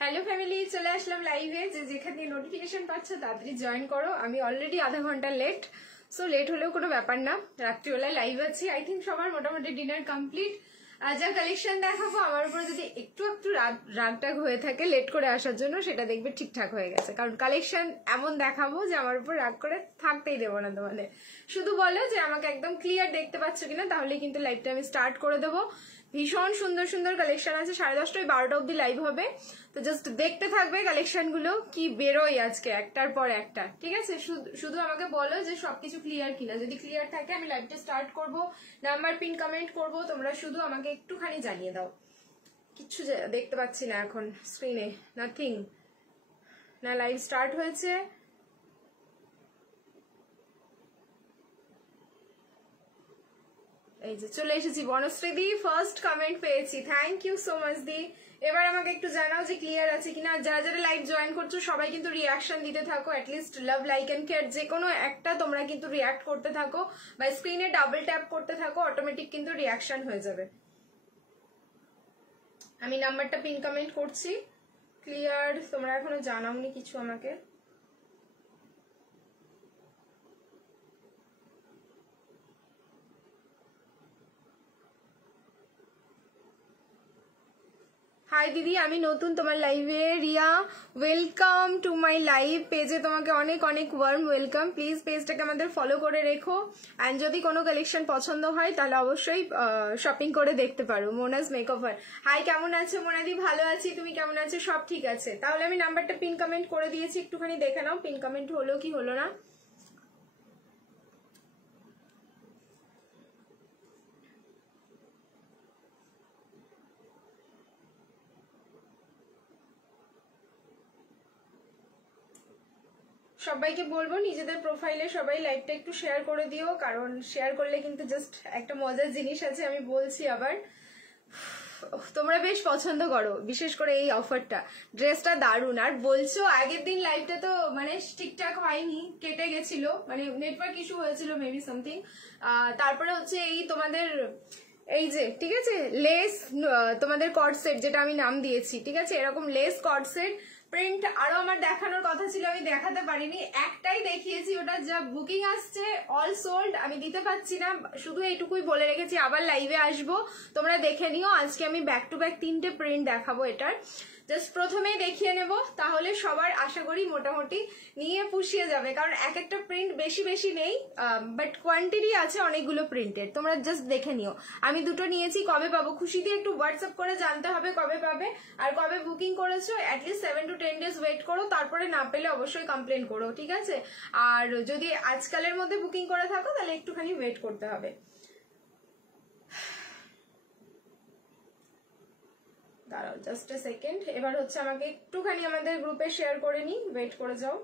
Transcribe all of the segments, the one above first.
Hello family, চলে আসলাম লাইভে। যে যেখান থেকে নোটিফিকেশন পাচ্ছ তাড়াতাড়ি জয়েন করো। আমি অলরেডি আধা ঘন্টা লেট, সো লেট হলেও কোনো ব্যাপার না। রাত্রিবেলায় লাইভ আছি। আই থিঙ্ক সবার মোটামুটি ডিনার কমপ্লিট। যা কালেকশন দেখাবো, আমার উপরে যদি একটু একটু রাগটাগ হয়ে থাকে লেট করে আসার জন্য, সেটা দেখবে ঠিকঠাক হয়ে গেছে। কারণ কালেকশন এমন দেখাবো যে আমার উপর রাগ করে থাকতেই দেবো না তোমাদের। শুধু বলো যে আমাকে একদম ক্লিয়ার দেখতে পাচ্ছ কিনা, তাহলে কিন্তু লাইভটা আমি স্টার্ট করে দেবো। ভীষণ সুন্দর সুন্দর কালেকশন আছে। 10:30 12টা অব্দি লাইভ হবে, তো জাস্ট দেখতে থাকবে কালেকশন গুলো কি বেরোয় আজকে একটার পর একটা। ঠিক আছে, শুধু আমাকে বলো যে সবকিছু ক্লিয়ার কিনা। যদি ক্লিয়ার থাকে আমি লাইভটা স্টার্ট করব, নাম্বার পিন কমেন্ট করব। তোমরা শুধু আমাকে একটুখানি জানিয়ে দাও। কিচ্ছু দেখতে পাচ্ছি না এখন স্ক্রিনে, নাথিং। না লাইভ স্টার্ট হয়েছে, এই যে চলে এসেছি। বনশ্রী দি ফার্স্ট কমেন্ট পেয়েছি, থ্যাংক ইউ সো মাচ দি। এবার আমাকে একটু জানাও যে ক্লিয়ার আছে কিনা। যারা যারা লাইভ জয়েন করছো সবাই কিন্তু রিয়াকশন দিতে থাকো। At least love, like and care যে কোনো একটা তোমরা কিন্তু রিয়াক্ট করতে থাকো, বা স্ক্রিনে ডাবল ট্যাপ করতে থাকো, অটোমেটিক কিন্তু রিয়াকশন হয়ে যাবে। আমি নাম্বারটা পিন কমেন্ট করছি। ক্লিয়ার, তোমরা এখনো জানাওনি কিছু আমাকে। হাই দিদি, আমি নতুন তোমার লাইভে। Riya, welcome to my live পেজে। তোমাকে অনেক অনেক ওয়ার্ম ওয়েলকাম। প্লিজ পেজটাকে আমাদের ফলো করে রেখো। অ্যান্ড যদি কোনো কালেকশন পছন্দ হয় তাহলে অবশ্যই শপিং করে দেখতে পারো। মোনাজ মেকওভার, হাই, কেমন আছো মোনাদি? ভালো আছি, তুমি কেমন আছো? সব ঠিক আছে। তাহলে আমি নাম্বারটা পিন কমেন্ট করে দিয়েছি, একটুখানি দেখে নাও পিন কমেন্ট হলো কি হলো না। সবাইকে বলবো নিজেদের প্রোফাইলে সবাই লাইভটা একটু শেয়ার করে দিও, কারণ শেয়ার করলে কিন্তু জাস্ট একটা মজার জিনিস আছে, আমি বলছি আবার। তোমরা বেশ পছন্দ করো, বিশেষ করে এই অফারটা। ড্রেসটা দারুণ। আর বলছো আগের দিন লাইভটা তো মানে ঠিকঠাক হয়নি, কেটে গেছিল, মানে নেটওয়ার্ক ইস্যু হয়েছিল মেবি সামথিং। তারপরে হচ্ছে এই তোমাদের এই যে ঠিক আছে লেস, তোমাদের কর্ড সেট যেটা আমি নাম দিয়েছি, ঠিক আছে, এরকম লেস কর্ড সেট প্রিন্ট আরো আমার দেখানোর কথা ছিল, আমি দেখাতে পারিনি। একটাই দেখিয়েছি, ওটা যা বুকিং আসছে অল সোল্ড। আমি দিতে পারছি না, শুধু এইটুকুই বলে রেখেছি আবার লাইভে আসবো, তোমরা দেখে নিও। আজকে আমি ব্যাক টু ব্যাক 3টে প্রিন্ট দেখাবো। এটার জাস্ট প্রথমেই দেখিয়ে নেব, তাহলে সবার আশা করি মোটামুটি নিয়ে পুষিয়ে যাবে। কারণ এক একটা প্রিন্ট বেশি বেশি নেই, বাট কোয়ান্টিটি আছে অনেকগুলো প্রিন্টের। তোমরা জাস্ট দেখে নিও। আমি দুটো নিয়েছি, কবে পাবো খুশি দিয়ে একটু হোয়াটসঅ্যাপ করে জানতে হবে কবে পাবে, আর কবে বুকিং করেছো। অ্যাটলিস্ট 7 to 10 days ওয়েট করো, তারপরে না পেলে অবশ্যই কমপ্লেন করো, ঠিক আছে। আর যদি আজকালের মধ্যে বুকিং করে থাকো তাহলে একটুখানি ওয়েট করতে হবে। দাঁড়াও জাস্ট এ সেকেন্ড। এবার হচ্ছে আমাকে একটুখানি আমাদের গ্রুপে শেয়ার করে নি, ওয়েট করে যাও।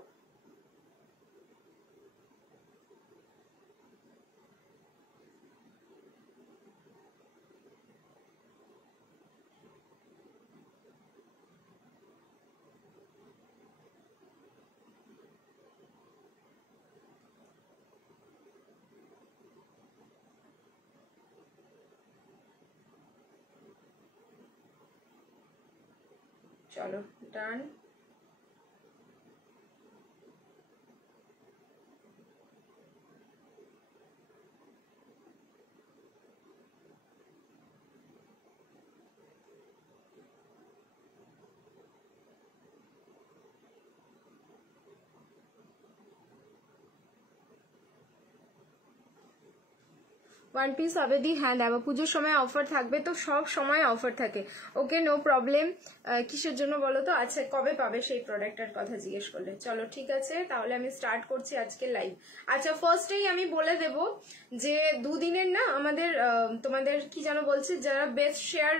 চলো ডান। ওয়ান পিস হবে দি, হ্যাঁ দেবো। পুজোর সময় অফার থাকবে, তো সব সময় অফার থাকে। ওকে, নো প্রবলেম। কিসের জন্য বলো তো? আচ্ছা, কবে পাবে সেই প্রোডাক্টটার কথা জিজ্ঞেস করলে। চলো ঠিক আছে, তাহলে আমি স্টার্ট করছি আজকে লাইভ। আচ্ছা, ফার্স্টেই আমি বলে দেব যে দুদিনের না আমাদের তোমাদের কি যেন বলছে, যারা বেস্ট শেয়ার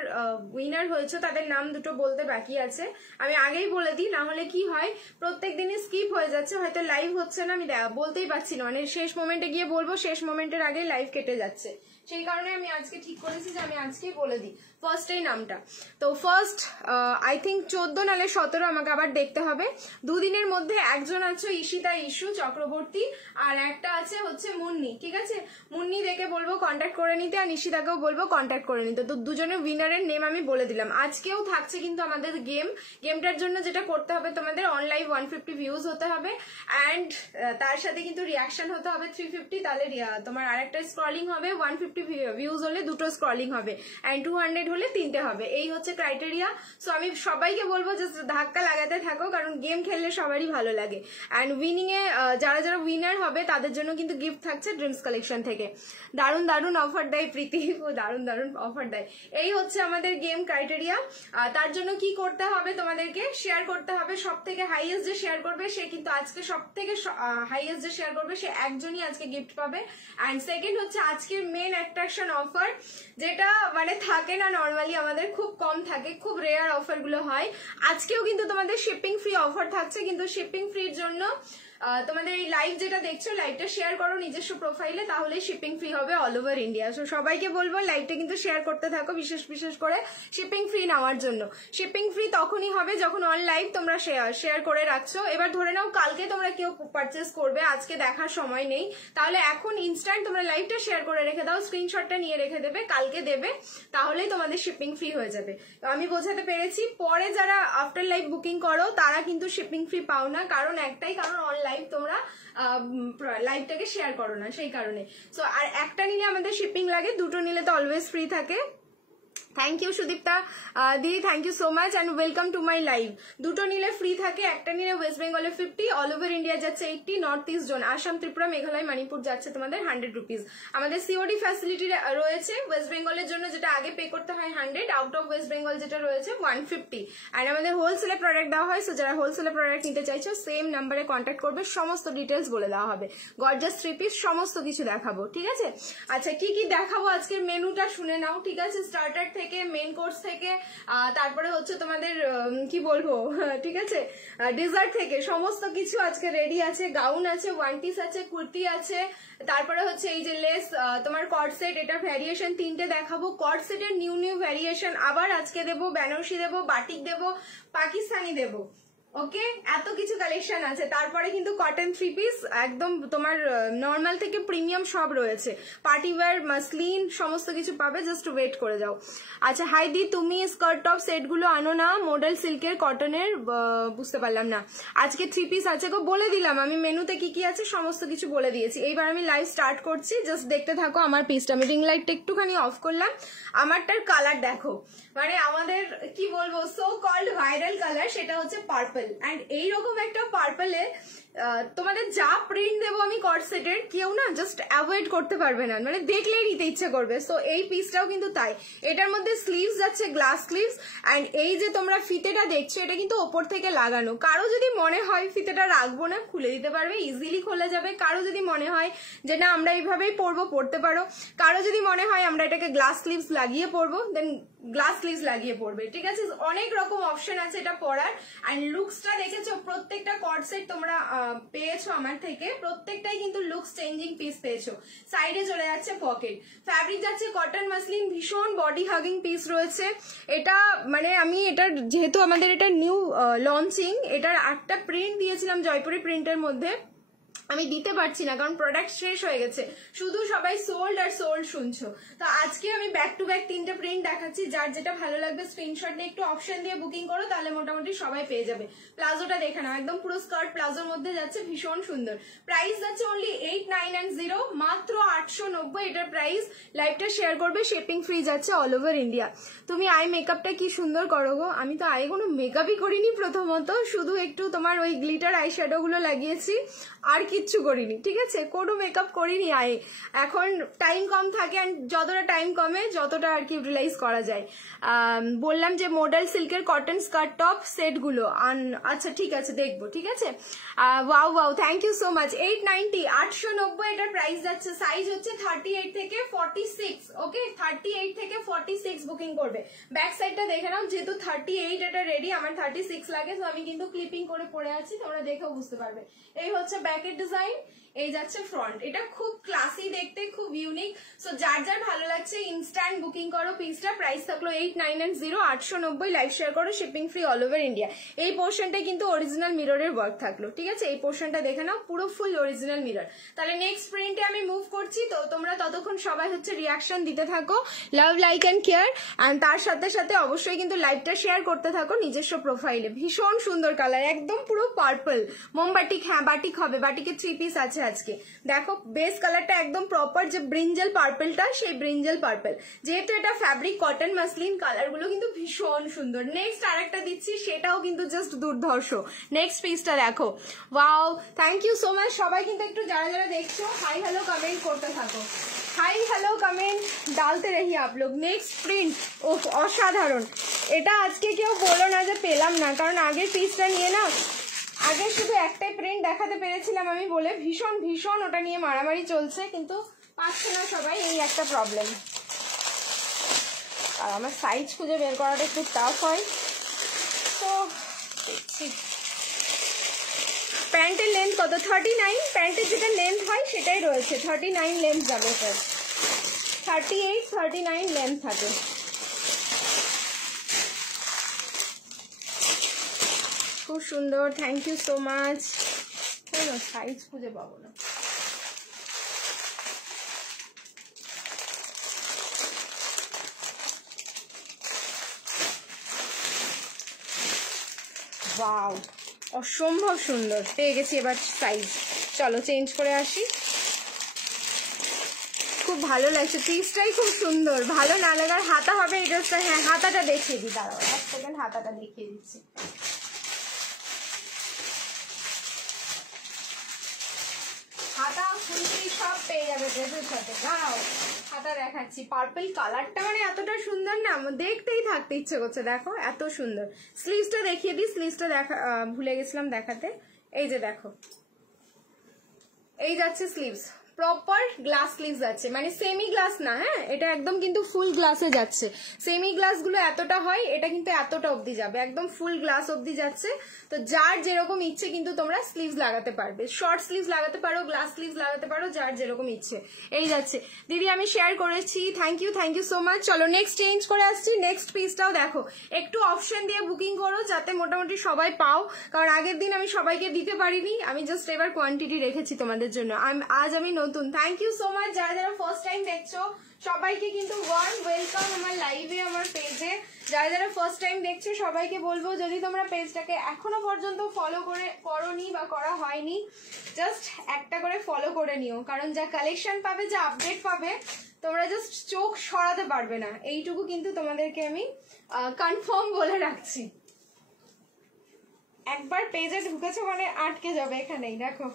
উইনার হয়েছে তাদের নাম দুটো বলতে বাকি আছে। আমি আগেই বলে দিই, না হলে কি হয় প্রত্যেক দিনই স্কিপ হয়ে যাচ্ছে, হয়তো লাইভ হচ্ছে না, আমি বলতেই পারছি না, মানে শেষ মোমেন্টে গিয়ে বলবো, শেষ মোমেন্টের আগে লাইভ কেটে যাচ্ছে। সেই কারণে আমি আজকে ঠিক করেছি যে আমি আজকেই বলে দিই ফার্স্ট এই নামটা। তো ফার্স্ট আই থিঙ্ক 14 নালে 17 আমাকে আবার দেখতে হবে। দুদিনের মধ্যে একজন আছে ঈশিতা ইস্যু চক্রবর্তী, আর একটা আছে হচ্ছে মুন্নি। ঠিক আছে, মুন্নি দেখে বলবো কন্ট্যাক্ট করে নিতে, আর ঈশিতাকেও বলবো কন্ট্যাক্ট করে নিতে। তো দুজনের উইনারের নেম আমি বলে দিলাম। আজকেও থাকছে কিন্তু আমাদের গেমটার জন্য যেটা করতে হবে তোমাদের অনলাইন 150 ভিউজ হতে হবে, অ্যান্ড তার সাথে কিন্তু রিয়াকশন হতে হবে 350, তাহলে তোমার আরেকটা স্ক্রলিং হবে, 150 ভিউজ হলে দুটো স্ক্রলিং হবে, অ্যান্ড 200 হলে 3টে হবে। এই হচ্ছে ক্রাইটেরিয়া। সো আমি সবাইকে বলবো যে ধাক্কা লাগাতে থাকো, কারণ গেম খেললে সবারই ভালো লাগে। অ্যান্ড উইনিং এ যারা যারা উইনার হবে তাদের জন্য কিন্তু গিফট থাকছে ড্রিমস কালেকশন থেকে। দারুণ দারুণ অফার দেয় প্রীতি, ও দারুণ দারুণ অফার দেয়। এই হচ্ছে আমাদের গেম ক্রাইটেরিয়া। তার জন্য কি করতে হবে, তোমাদেরকে শেয়ার করতে হবে। সব থেকে হাইয়েস্ট যে শেয়ার করবে সে কিন্তু আজকে সব থেকে হাইয়েস্ট যে শেয়ার করবে সে একজনই আজকে গিফট পাবে। অ্যান্ড সেকেন্ড হচ্ছে আজকের মেন অ্যাট্রাকশন অফার, যেটা মানে থাকে না নর্মালি, আমাদের খুব কম থাকে, খুব রেয়ার অফার গুলো হয়। আজকেও কিন্তু তোমাদের শিপিং ফ্রি অফার থাকছে, কিন্তু শিপিং ফ্রির জন্য তোমাদের এই লাইভ যেটা দেখছো লাইভটা শেয়ার করো নিজস্ব প্রোফাইলে, তাহলে শিপিং ফ্রি হবে অল ওভার ইন্ডিয়া। সো সবাইকে বলবো লাইভটা কিন্তু শেয়ার করতে থাকো, বিশেষ করে শিপিং ফ্রি নেওয়ার জন্য। শিপিং ফ্রি তখনই হবে যখন অন লাইভ তোমরা শেয়ার করে রাখছো। এবার ধরে নাও কালকে তোমরা কেউ পারচেস করবে, আজকে দেখার সময় নেই, তাহলে এখন ইনস্ট্যান্ট তোমরা লাইভটা শেয়ার করে রেখে দাও, স্ক্রিনশটটা নিয়ে রেখে দেবে, কালকে দেবে, তাহলেই তোমাদের শিপিং ফ্রি হয়ে যাবে। তো আমি বোঝাতে পেরেছি। পরে যারা আফটার লাইভ বুকিং করো তারা কিন্তু শিপিং ফ্রি পাও না, কারণ একটাই কারণ, অন লাইভ তোমরা লাইভটাকে শেয়ার করো না, সেই কারণে। সো আর একটা নিলে আমাদের শিপিং লাগে, দুটো নিলে তো অলওয়েজ ফ্রি থাকে। থ্যাংক ইউ সুদীপ্তা দিদি, thank you so much and welcome to my live. দুটো নিলে ফ্রি থাকে, একটা নিলে ওয়েস্ট বেঙ্গলে 50, অল ওভার ইন্ডিয়া যাচ্ছে 80, north east zone Assam, Tripura, Meghalaya, Manipur যাচ্ছে তোমাদের 100 রুপিস। আমাদের সিওডি ফ্যাসিলিটি রয়েছে ওয়েস্ট বেঙ্গলের জন্য, যেটা আগে পে করতে হয় 100, আউট অফ ওয়েস্ট বেঙ্গল যেটা রয়েছে 150, অ্যান্ড আমাদের হোলসেলে প্রোডাক্ট দেওয়া হয়। সো যারা হোলসেলে প্রোডাক্ট নিতে চাইছো সেম নাম্বারে কন্ট্যাক্ট করবে, সমস্ত ডিটেলস বলে দেওয়া হবে, গর্জাস 3 পিস সমস্ত কিছু দেখাবো। ঠিক আছে, আচ্ছা কি কি দেখাবো আজকের মেনুটা শুনে নাও। ঠিক আছে, স্টার্টার থেকে মেন কোর্স থেকে, তারপরে হচ্ছে তোমাদের কি বলবো, ঠিক আছে, ডেজার্ট থেকে সমস্ত কিছু আজকে রেডি আছে। গাউন আছে, ওয়ান পিস আছে, কুর্তি আছে, তারপরে হচ্ছে এই যে লেস তোমার কর্ড সেট, এটার ভ্যারিয়েশন 3টে দেখাবো। কর্ড সেটের নিউ ভ্যারিয়েশন আবার আজকে দেবো, বেনারসি দেবো, বাটিক দেবো, পাকিস্তানি দেবো। ওকে, এত কিছু কালেকশন আছে। তারপরে কিন্তু কটন 3 পিস একদম তোমার নর্মাল থেকে প্রিমিয়াম সব রয়েছে, পার্টি ওয়্যার, মাসলিন সমস্ত কিছু পাবে, জাস্ট ওয়েট করে যাও। আচ্ছা হাইদি, তুমি স্কার্ট টপ সেট গুলো আনো না, মডেল সিল্কের, কটনের, বুঝতে পারলাম না। আজকে 3 পিস আছে গো, বলে দিলাম আমি মেনুতে কি কি আছে সমস্ত কিছু বলে দিয়েছি। এইবার আমি লাইভ স্টার্ট করছি, জাস্ট দেখতে থাকো আমার পিসটা। আমি রিং লাইটটা একটুখানি অফ করলাম। আমারটার কালার দেখো, মানে আমাদের কি বলবো সো কল্ড ভাইরাল কালার, সেটা হচ্ছে পার্পল। অ্যান্ড এইরকম একটা পার্পলে তোমাদের যা প্রিন্ট দেবো আমি কর্ড সেটের, কেউ না জাস্ট অ্যাভয়েড করতে পারবে না, মানে দেখলেই নিতে ইচ্ছে করবে। সো এই পিসটাও কিন্তু তাই, এটার মধ্যে স্লিভস যাচ্ছে গ্লাস স্লিভস, অ্যান্ড এই যে তোমরা ফিতেটা দেখছো এটা কিন্তু ওপর থেকে লাগানো। কারো যদি মনে হয় ফিতেটা রাখবো না, খুলে দিতে পারবে, ইজিলি খোলা যাবে। কারো যদি মনে হয় যে না আমরা এইভাবেই পরতে পারো। কারো যদি মনে হয় আমরা এটাকে গ্লাস স্লিভস লাগিয়ে পরবো, দেন গ্লাস স্লিভস লাগিয়ে পরবে। ঠিক আছে, অনেক রকম অপশন আছে এটা পরার। অ্যান্ড লুকসটা দেখেছো, প্রত্যেকটা কর্ড সেট তোমরা পেয়েছো আমার থেকে, প্রত্যেকটাই কিন্তু লুকস চেঞ্জিং পিস পেয়েছো। সাইডে চলে যাচ্ছে পকেট, ফ্যাব্রিক যাচ্ছে কটন মাসলিন, ভীষণ বডি হাগিং পিস রয়েছে এটা। মানে আমি এটার যেহেতু আমাদের এটা নিউ লঞ্চিং, এটার 8টা প্রিন্ট দিয়েছিলাম জয়পুরি প্রিন্টের মধ্যে, আমি দিতে পারছি না কারণ প্রোডাক্ট শেষ হয়ে গেছে, শুধু সবাই সোল্ড আর সোল্ড শুনছো। তো আজকে আমি ব্যাক টু ব্যাক 3টে প্রিন্ট দেখাচ্ছি, যার যেটা ভালো লাগবে স্ক্রিনশট নিয়ে একটু অপশন দিয়ে বুকিং করো, তাহলে মোটামুটি সবাই পেয়ে যাবে। প্লাজোটা দেখে নাও, একদম পুরো স্কার্ট প্লাজোর মধ্যে যাচ্ছে, ভীষণ সুন্দর। প্রাইস যাচ্ছে অনলি 8990, মাত্র 890 এটার প্রাইস। লাইভটা শেয়ার করবে, শিপিং ফ্রি যাচ্ছে অল ওভার ইন্ডিয়া। তুমি আই মেকআপটা কি সুন্দর করো গো, আমি তো আই কোনো মেকআপই করিনি প্রথমত, শুধু একটু তোমার ওই গ্লিটার আই শ্যাডো গুলো লাগিয়েছি, আর কিচ্ছু করিনি। ঠিক আছে, কোনো মেকআপ করিনি আয়ে, এখন টাইম কম থাকে, অ্যান্ড যতটা টাইম কমে যতটা আর কি ইউটিলাইজ করা যায়। বললাম যে মডেল সিল্কের কটন স্কার্ট টপ সেট গুলো আচ্ছা ঠিক আছে দেখবো। ঠিক আছে, wow thank you so much. 890, 890 এটার প্রাইস যাচ্ছে। সাইজ হচ্ছে 38 থেকে 46। ওকে, 38 থেকে 46 বুকিং করবে। ব্যাক সাইডটা দেখে নাও, যেহেতু 38 এটা রেডি, আমার 36 লাগে, তো আমি কিন্তু ক্লিপিং করে পরে আছি, তোমরা দেখেও বুঝতে পারবে। এই হচ্ছে ব্যাকের ডিজাইন, এই যাচ্ছে ফ্রন্ট। এটা খুব ক্লাসি দেখতে, খুব ইউনিক। সো যার যার ভালো লাগছে ইনস্ট্যান্ট বুকিং করো পিসটা। প্রাইস থাকলো 8990, 890, লাইভ শেয়ার করো, shipping free all over India. এই পোর্শনটা কিন্তু অরিজিনাল মিররের ওয়ার্ক থাকলো, ঠিক আছে? এই পোর্শনটা দেখে নাও, পুরো ফুল অরিজিনাল মিরর। তাহলে নেক্সট প্রিন্টে আমি মুভ করছি, তো তোমরা ততক্ষণ সবাই হচ্ছে রিয়াকশন দিতে থাকো, love like and care, and তার সাথে সাথে অবশ্যই কিন্তু লাইভটা শেয়ার করতে থাকো নিজস্ব প্রোফাইলে। ভীষণ সুন্দর কালার, একদম পুরো পার্পল মোমবাটিক। হ্যাঁ বাটিক হবে, বাটিকের 3 পিস আছে আজকে। দেখো বেস কালারটা একদম প্রপার যে ব্রিঞ্জেল পার্পলটা, সেই ব্রিঞ্জেল পার্পল। যেহেতু এটা ফ্যাব্রিক কটন মাসলিন, কালারগুলো কিন্তু ভীষণ সুন্দর। নেক্সট আরেকটা দিচ্ছি, সেটাও কিন্তু জাস্ট দুর্ধর্ষ। নেক্সট পিসটা দেখো, wow, thank you so much. সবাই কিন্তু একটু যারা যারা দেখছো হাই হ্যালো কমেন্ট করতে থাকো, হাই হ্যালো কমেন্ট ডালতে রহি আপ লোগ। নেক্সট প্রিন্ট, ও অসাধারণ। এটা আজকে কেউ বলো না যে পেলাম না, কারণ আগের পিসটা নিয়ে না, আগে শুধু একটাই প্রিন্ট দেখাতে পেরেছিলাম আমি বলে ভীষণ ভীষণ ওটা নিয়ে মারামারি চলছে, কিন্তু পাচ্ছে না সবাই, এই একটা প্রবলেম। আর আমার সাইজ খুঁজে বের করাটা একটু টাফ হয়, তো দেখছি। প্যান্টের লেন্থ কত? 39। প্যান্টের যেটা লেন্থ হয় সেটাই রয়েছে, 39 লেন্থ যাবে স্যার, 38 39 লেন্থ থাকে। খুব সুন্দর, thank you so much. Size খুঁজে পাবো না। ওয়াও, অসম্ভব সুন্দর পেয়ে গেছি এবার সাইজ। চলো চেঞ্জ করে আসি। খুব ভালো লাগছে, পিসটাই খুব সুন্দর। ভালো না লাগার হাতা হবে এই ড্রেসটা। হ্যাঁ হাতাটা দেখিয়ে দিই, দাঁড়াও 1 সেকেন্ড, হাতাটা দেখিয়ে দিচ্ছি। হাতা ফুলকি সব পেয়ে যাবে ড্রেসের সাথে। দাঁড়াও হাতা দেখাচ্ছি। পার্পল কালারটা মানে এতটা সুন্দর না, দেখতেই থাকতে ইচ্ছে করছে। দেখো এত সুন্দর। স্লিভসটা দেখিয়ে দিই, স্লিভসটা দেখা ভুলে গেছিলাম দেখাতে। এই যে দেখো, এই যাচ্ছে স্লিভস, প্রপার গ্লাস স্লিভস আছে, মানে সেমি গ্লাস না, হ্যাঁ এটা একদম কিন্তু ফুল গ্লাসে যাচ্ছে। সেমি গ্লাস গুলো এতটা হয়, এটা কিন্তু এতটা অবধি যাবে, একদম ফুল গ্লাস অবধি যাচ্ছে। তো যার যেরকম ইচ্ছে কিন্তু তোমরা স্লিভস লাগাতে পারবে, শর্ট স্লিভস লাগাতে পারো, গ্লাস স্লিভস লাগাতে পারো, যার যেরকম ইচ্ছে। এই যাচ্ছে দিদি, আমি শেয়ার করেছি, থ্যাংক ইউ সো মাচ। চলো নেক্সট চেঞ্জ করে আসছি। নেক্সট পিসটাও দেখো, একটু অপশন দিয়ে বুকিং করো যাতে মোটামুটি সবাই পাও, কারণ আগের দিন আমি সবাইকে দিতে পারিনি, আমি জাস্ট এবার কোয়ান্টিটি রেখেছি তোমাদের জন্য। আজ আমি নতুন। থ্যাংক ইউ সো মাচ যারা যারা ফার্স্ট টাইম দেখছো, সবাইকে কিন্তু ওয়ার্ম ওয়েলকাম আমার লাইভে, আমার পেজে। যারা যারা ফার্স্ট টাইম দেখছো সবাইকে বলবো, যদি তোমরা পেজটাকে এখনো পর্যন্ত ফলো করোনি বা করা হয়নি, জাস্ট একটা করে ফলো করে নিও, কারণ যা কালেকশন পাবে, যা আপডেট পাবে, তোমরা জাস্ট চোখ সরাতে পারবে না, এইটুকু কিন্তু তোমাদেরকে আমি কনফার্ম বলে রাখছি। একবার পেজে ঢুকেছো মানে আটকে যাবে এখানেই। দেখো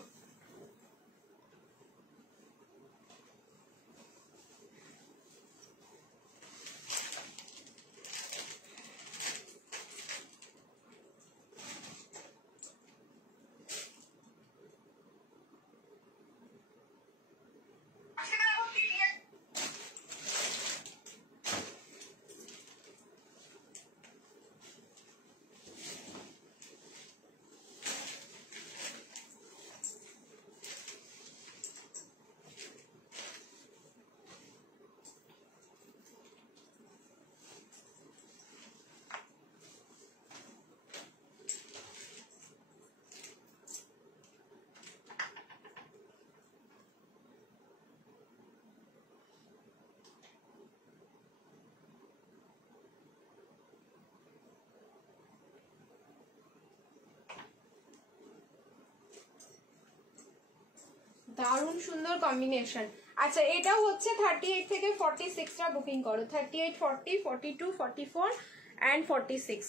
দারুণ সুন্দর কম্বিনেশন। আচ্ছা এটাও হচ্ছে 38 থেকে 46টা বুকিং করো, 38 40 42 44 অ্যান্ড 46।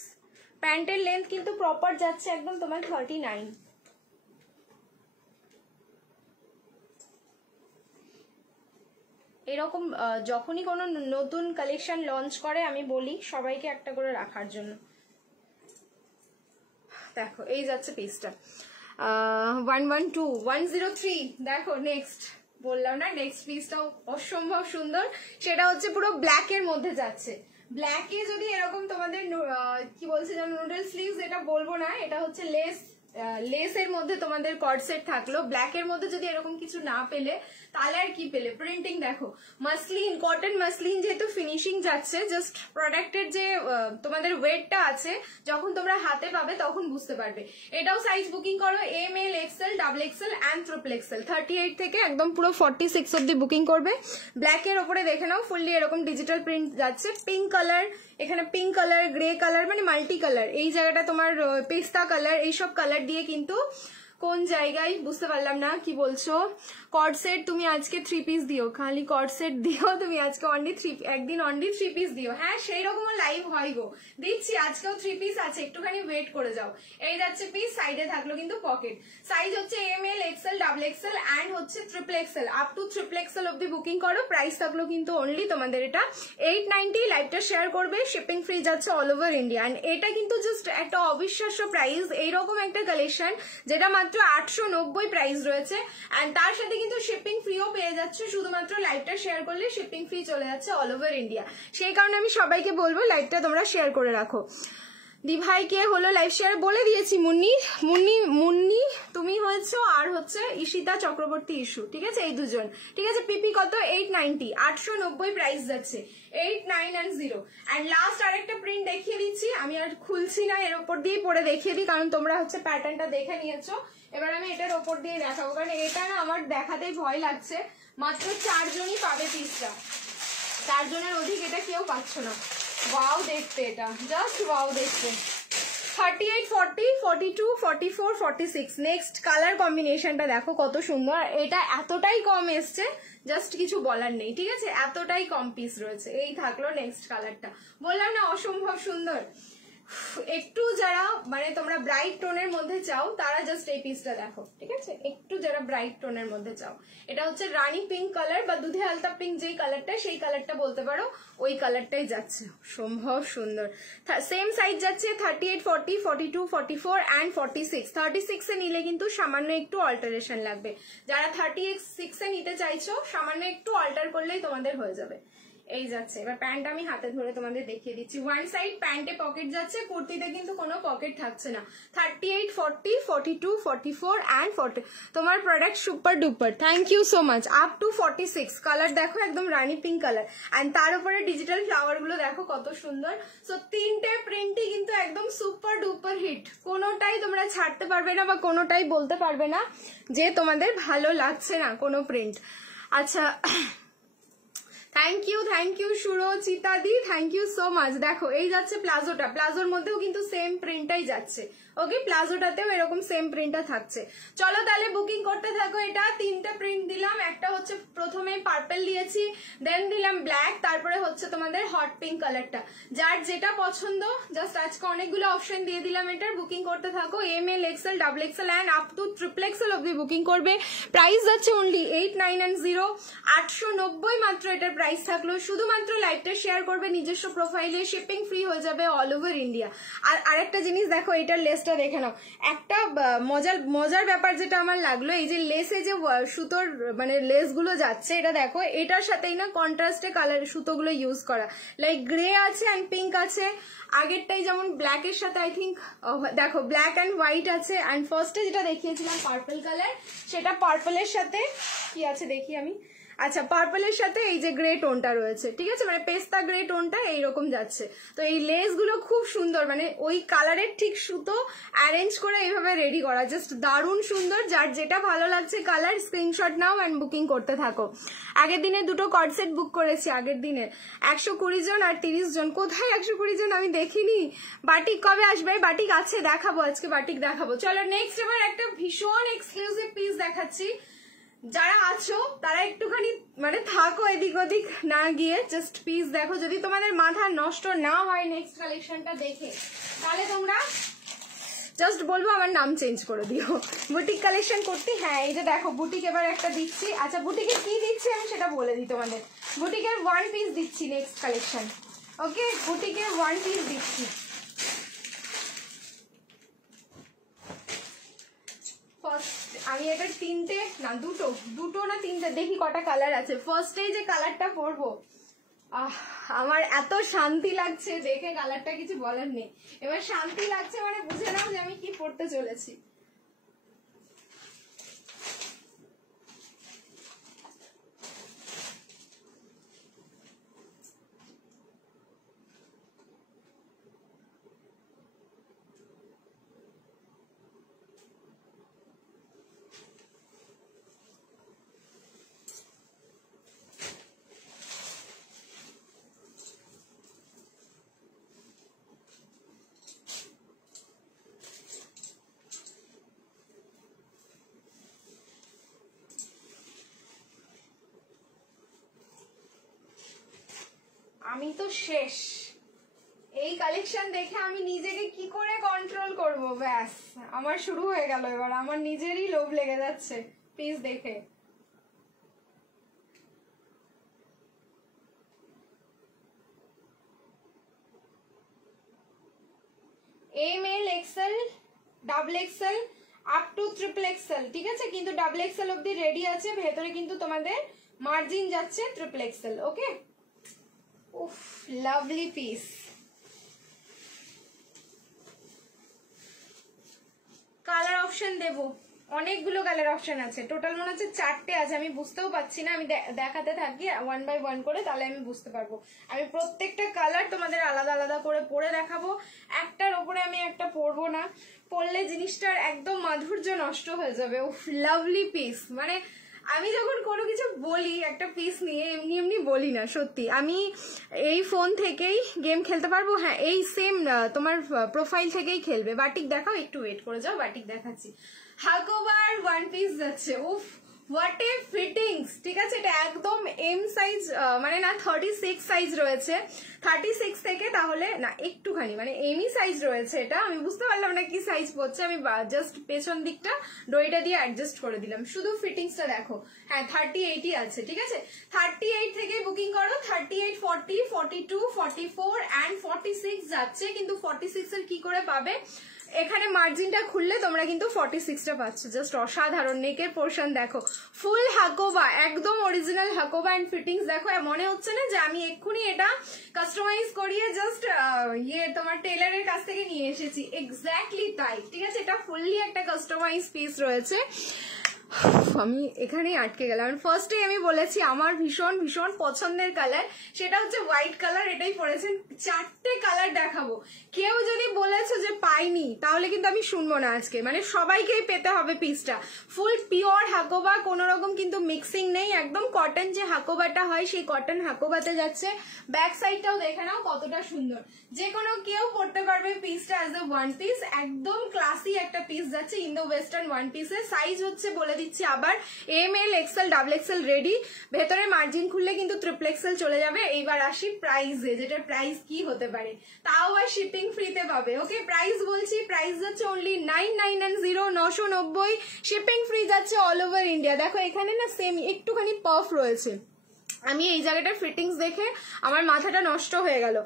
প্যান্টের লেন্থ কিন্তু প্রপার যাচ্ছে একদম তোমার 39। এরকম যখনই কোনো নতুন কালেকশন লঞ্চ করে আমি বলি সবাইকে একটা করে রাখার জন্য। দেখো এই যাচ্ছে পিসটা 112 103। দেখো নেক্সট, বললাম না নেক্সট পিসটাও অসম্ভব সুন্দর। সেটা হচ্ছে পুরো ব্ল্যাক এর মধ্যে যাচ্ছে। ব্ল্যাকে যদি এরকম তোমাদের কি বলছে যেন নুডল স্লিভস, এটা বলবো না, এটা হচ্ছে লেস লেসের মধ্যে তোমাদের কর্ড সেট থাকলো, ব্ল্যাকের মধ্যে যদি এরকম কিছু না পেলে তাহলে আর কি পেলে? প্রিন্টিং দেখো, মাসলিন, কটন মাসলিন, যেহেতু ফিনিশিং যাচ্ছে, জাস্ট প্রোডাক্টের যে তোমাদের ওয়েটটা আছে যখন তোমরা হাতে পাবে তখন বুঝতে পারবে। এটাও সাইজ বুকিং করো M L XL double XL and triple XL, 38 থেকে একদম পুরো 46 অব্দি বুকিং করবে। ব্ল্যাকের ওপরে দেখে নাও ফুললি এরকম ডিজিটাল প্রিন্ট যাচ্ছে, পিঙ্ক কালার, এখানে পিঙ্ক কালার, গ্রে কালার, মানে মাল্টি কালার, এই জায়গাটা তোমার পেস্তা কালার, এইসব কালার দিয়ে কিন্তু কোন জায়গায় বুঝতে পারলাম না কি বলছো। কর্ড সেট তুমি আজকে 3 পিস দিও, খালি কর্ড সেট দিও তুমি আজকে, একদিন অনলি 3 পিস দিও। হ্যাঁ সেই রকম লাইভ হয় গো, দিচ্ছি আজকেও 3 পিস আছে, একটুখানি ওয়েট করে যাও। এই যাচ্ছে পিস, সাইডে থাকলো কিন্তু পকেট। সাইজ হচ্ছে M L XL double XL and হচ্ছে triple XL, up to triple XL অব্দি বুকিং করো। প্রাইস থাকলো কিন্তু অনলি তোমাদের এটা 890। লাইভটা শেয়ার করবে, শিপিং ফ্রি যাচ্ছে অল ওভার ইন্ডিয়া। এটা কিন্তু জাস্ট একটা অবিশ্বাস্য প্রাইস, এইরকম একটা কালেকশন যেটা মাত্র 890 প্রাইস রয়েছে, এন্ড তার সাথে কিন্তু শিপিং ফ্রিও পেয়ে যাচ্ছে। শুধুমাত্র লাইভটা শেয়ার করলে শিপিং ফ্রি চলে যাচ্ছে অল ওভার ইন্ডিয়া। সেই কারণে আমি সবাইকে বলবো লাইভটা তোমরা শেয়ার করে রাখো। দি ভাই কে হলো লাইভ শেয়ার বলে দিয়েছি, মুন্নি মুন্নি মুন্নি তুমি হয়েছো, আর হচ্ছে ঈশিতা চক্রবর্তী ইস্যু, ঠিক আছে, এই দুজন। ঠিক আছে, পিপি কত? 890, 890 প্রাইস যাচ্ছে, 8990। এন্ড লাস্ট আরেকটা প্রিন্ট দেখিয়ে দিচ্ছি, আমি আর খুলছি না, এর উপর দিয়ে পরে দেখিয়ে দিই, কারণ তোমরা হচ্ছে প্যাটার্নটা দেখে নিয়েছো। এবার আমি এটার ওপর দিয়ে দেখাবো, কারণ এটা না আমার দেখাতেই ভয় লাগছে। মাত্র 4 জনই পাবে পিসটা, 4 জনের অধিক এটা কেউ পাচ্ছ না। ওয়াও দেখতে, এটা জাস্ট ওয়াও দেখতে। 38, 40, 42, 44, 46 নেক্সট কালার কম্বিনেশনটা দেখো কত সুন্দর। এটা এতটাই কম এসছে, জাস্ট কিছু বলার নেই, ঠিক আছে, এতটাই কম পিস রয়েছে। এই থাকলো নেক্সট কালারটা, বললাম না অসম্ভব সুন্দর। একটু যারা মানে তোমরা ব্রাইট টোনের মধ্যে চাও তারা জাস্ট এই পিসটা দেখো, ঠিক আছে, একটু যারা ব্রাইট টোনের মধ্যে চাও। এটা হচ্ছে রানী পিঙ্ক কালার বা দুধে আলতা পিঙ্ক, যেই কালারটা সেই কালারটা বলতে পারো, ওই কালারটাই যাচ্ছে, সম্ভব সুন্দর। সেম সাইজ যাচ্ছে 38, 40, 42, 44 অ্যান্ড 46। 36 এ নিলে কিন্তু সামান্য একটু অল্টারেশন লাগবে। যারা 36 এ নিতে চাইছো সামান্য একটু অল্টার করলেই তোমাদের হয়ে যাবে। এই যাচ্ছে, এবার প্যান্ট আমি হাতে ধরে তোমাদের দেখিয়ে দিচ্ছি। ওয়ান সাইড প্যান্টে পকেট যাচ্ছে, কুর্তিতে কিন্তু কোনো পকেট থাকছে না। 38, 40, 42, 44 অ্যান্ড 40। তোমার product super duper, thank you so much. Up to 46 colour দেখো, একদম রানী পিঙ্ক কালার, অ্যান্ড তার উপরে ডিজিটাল ফ্লাওয়ার গুলো দেখো কত সুন্দর। সো 3টে প্রিন্টই কিন্তু একদম সুপার ডুপার হিট, কোনোটাই তোমরা ছাড়তে পারবে না বা কোনোটাই বলতে পারবে না যে তোমাদের ভালো লাগছে না কোনো প্রিন্ট। আচ্ছা, থ্যাংক ইউ সুরচিতা দি, থ্যাংক ইউ সো মাচ। দেখো এই যাচ্ছে প্লাজোটা, প্লাজোর মধ্যেও কিন্তু সেম প্রিন্টটাই যাচ্ছে, ওকে, প্লাজোটাতেও এরকম সেম প্রিন্টটা থাকছে। চলো তাহলে বুকিং করতে থাকো। এটা 3টা প্রিন্ট দিলাম, একটা হচ্ছে প্রথমে পার্পল দিয়েছি, দেন দিলাম ব্ল্যাক, তারপরে হচ্ছে তোমাদের হট পিঙ্ক কালারটা। যার যেটা পছন্দ, জাস্ট আজকে অনেকগুলো অপশন দিয়ে দিলাম এটার, বুকিং করতে থাকো। M L XL double XL and up to triple XL অব্দি বুকিং করবে। প্রাইস যাচ্ছে অনলি 8990, 890 মাত্র এটার প্রাইস থাকলো। শুধুমাত্র লাইভটা শেয়ার করবে নিজস্ব প্রোফাইলে, শিপিং ফ্রি হয়ে যাবে অল ওভার ইন্ডিয়া। আর আরেকটা জিনিস দেখো, এটার লেসটা দেখে নাও। একটা মজার ব্যাপার যেটা আমার লাগলো, এই যে লেসে যে সুতোর মানে লেস গুলো যাচ্ছে, এটা দেখো এটার সাথেই না কন্ট্রাস্টে কালার সুতোগুলো ইউজ করা, লাইক গ্রে আছে অ্যান্ড পিঙ্ক আছে। আগেরটাই যেমন ব্ল্যাক এর সাথে আই থিঙ্ক দেখো ব্ল্যাক অ্যান্ড হোয়াইট আছে, অ্যান্ড ফার্স্টে যেটা দেখিয়েছিলাম পার্পল কালার, সেটা পার্পলের সাথে কি আছে দেখি আমি। আচ্ছা, পার্পলের সাথে এই যে গ্রে টোনটা রয়েছে, ঠিক আছে, মানে পেস্তা গ্রে টোনটা এইরকম যাচ্ছে। তো এই লেস গুলো খুব সুন্দর, মানে ওই কালারের ঠিক সুতো অ্যারেঞ্জ করে এইভাবে রেডি করা, জাস্ট দারুণ সুন্দর। যার যেটা ভালো লাগছে colour, screenshot now and booking করতে থাকো। আগের দিনে 2টো কর্ড সেট বুক করেছি, আগের দিনে 120 জন আর 30 জন। কোথায় 120 জন আমি দেখিনি। বাটিক কবে আসবে? বাটিক আছে, দেখাবো আজকে, বাটিক দেখাবো। চলো নেক্সট এবার একটা ভীষণ এক্সক্লুসিভ পিস দেখাচ্ছি। যারা আছো তারা একটুখানি মানে থাকো, এদিক ওদিক না গিয়ে জাস্ট পিস দেখো। যদি তোমাদের মাথা নষ্ট না হয় নেক্সট কালেকশনটা দেখে, তাহলে তোমরা জাস্ট বলবো আমার নাম চেঞ্জ করে দিও। বুটিক কালেকশন করতে, হ্যাঁ এই যে দেখো বুটিক এবার একটা দিচ্ছি। আচ্ছা, বুটিকে কি দিচ্ছি আমি সেটা বলে দিই তোমাদের। বুটিকের 1 পিস দিচ্ছি নেক্সট কালেকশন, ওকে, বুটিকের 1 পিস দিচ্ছি। আমি এটা 3টে না 2টো না 3টে, দেখি কটা কালার আছে। ফার্স্টে যে কালারটা পরবো, আমার এত শান্তি লাগছে দেখে, কালারটা কিছু বলার নেই। এবার শান্তি লাগছে মানে বুঝে নাও যে আমি কি পড়তে চলেছি। আমি তো শেষ। এই কালেকশন দেখে আমি নিজেকে কি করে কন্ট্রোল করব, ব্যাস আমার শুরু হয়ে গেল এবার, আমার নিজেরই লোভ লেগে যাচ্ছে পিস দেখে। M L XL double XL up to triple XL, ঠিক আছে, কিন্তু ডাবল এক্সেল অব্দি রেডি আছে, ভেতরে কিন্তু তোমাদের মার্জিন যাচ্ছে ট্রিপল এক্সেল। ওকে, উফ লাভলি পিস। কালার অপশন দেবো, অনেকগুলো কালার অপশন আছে, টোটাল মনে হচ্ছে 4টে আছে, আমি বুঝতেও পারছি না, আমি দেখাতে থাকি 1 বাই 1 করে, তাহলে আমি বুঝতে পারবো। আমি প্রত্যেকটা কালার তোমাদের আলাদা আলাদা করে পরে দেখাবো, একটার ওপরে আমি একটা পরবো না, পরলে জিনিসটার একদম মাধুর্য নষ্ট হয়ে যাবে। উফ লাভলি পিস, মানে আমি যখন কোনো কিছু বলি একটা পিস নিয়ে এমনি এমনি বলি না, সত্যি আমি এই ফোন থেকেই গেম খেলতে পারবো। হ্যাঁ, এই সেম তোমার প্রোফাইল থেকেই খেলবে। বাটিক দেখাও, একটু ওয়েট করে যাও, বাটিক দেখাচ্ছি। হাকোবার ওয়ান পিস যাচ্ছে, উফ হোয়াট এ ফিটিংস, ঠিক আছে, এটা একদম এম সাইজ, মানে না 36 সাইজ রয়েছে, 36 থেকে তাহলে না একটুখানি মানে এমই সাইজ রয়েছে, এটা আমি বুঝতে পারলাম না কি সাইজ পড়ছে, আমি জাস্ট পেছন দিকটা দড়িটা দিয়ে অ্যাডজাস্ট করে দিলাম, শুধু ফিটিংসটা দেখো। হ্যাঁ 38ই আছে, ঠিক আছে, 38 থেকে বুকিং করো, 38, 40, 42, 44 অ্যান্ড 46 যাচ্ছে, কিন্তু 46 এর কি করে পাবে, এখানে মার্জিনটা খুললে তোমরা কিন্তু 46টা পাচ্ছ, জাস্ট অসাধারণ। নেকের পোর্শন দেখো, ফুল হাকোবা, একদম অরিজিনাল হাকোবা এন্ড ফিটিংস দেখো, মনে হচ্ছে না যে আমি এক্ষুনি এটা কাস্টমাইজ করিয়ে জাস্ট তোমার টেলারের কাছ থেকে নিয়ে এসেছি, এক্স্যাক্টলি তাই, ঠিক আছে, এটা ফুললি একটা কাস্টমাইজ পিস রয়েছে। আমি এখানেই আটকে গেলাম। ফার্স্টে আমি বলেছি আমার ভীষণ ভীষণ পছন্দের কালার, সেটা হচ্ছে হোয়াইট কালার, এটাই পরেছেন। 4টে কালার দেখাবো, কেউ যদি বলেছো যে পাইনি তাহলে কিন্তু আমি শুনবো না আজকে, মানে সবাইকেই পেতে হবে পিসটা। ফুল পিওর হাকোবা, কোনো রকম কিন্তু মিক্সিং নেই, একদম কটন যে হাকোবাটা হয় সেই কটন হাকোবাতে যাচ্ছে। ব্যাক সাইডটাও দেখে নাও কতটা সুন্দর, যে কোনো কেউ পড়তে পারবে পিসটা অ্যাজ এ ওয়ান পিস, একদম ক্লাসি একটা পিস যাচ্ছে ইন্দো ওয়েস্টার্ন ওয়ান পিসের। সাইজ হচ্ছে বলে দিচ্ছি আবার, M L XL double XL ready, ভেতরে মার্জিন খুললে কিন্তু ট্রিপল এক্সেল চলে যাবে। এইবার আসি প্রাইসে, যেটার প্রাইস কি হতে পারে, তাও আর শিপিং ফ্রিতে পাবে। ওকে, প্রাইস বলছি, প্রাইস যাচ্ছে অনলি 990, 990, শিপিং ফ্রি যাচ্ছে অল ওভার ইন্ডিয়া। দেখো এখানে না সেম একটুখানি পাফ রয়েছে, আমি এই জায়গাটার ফিটিংস দেখে আমার মাথাটা নষ্ট হয়ে গেল।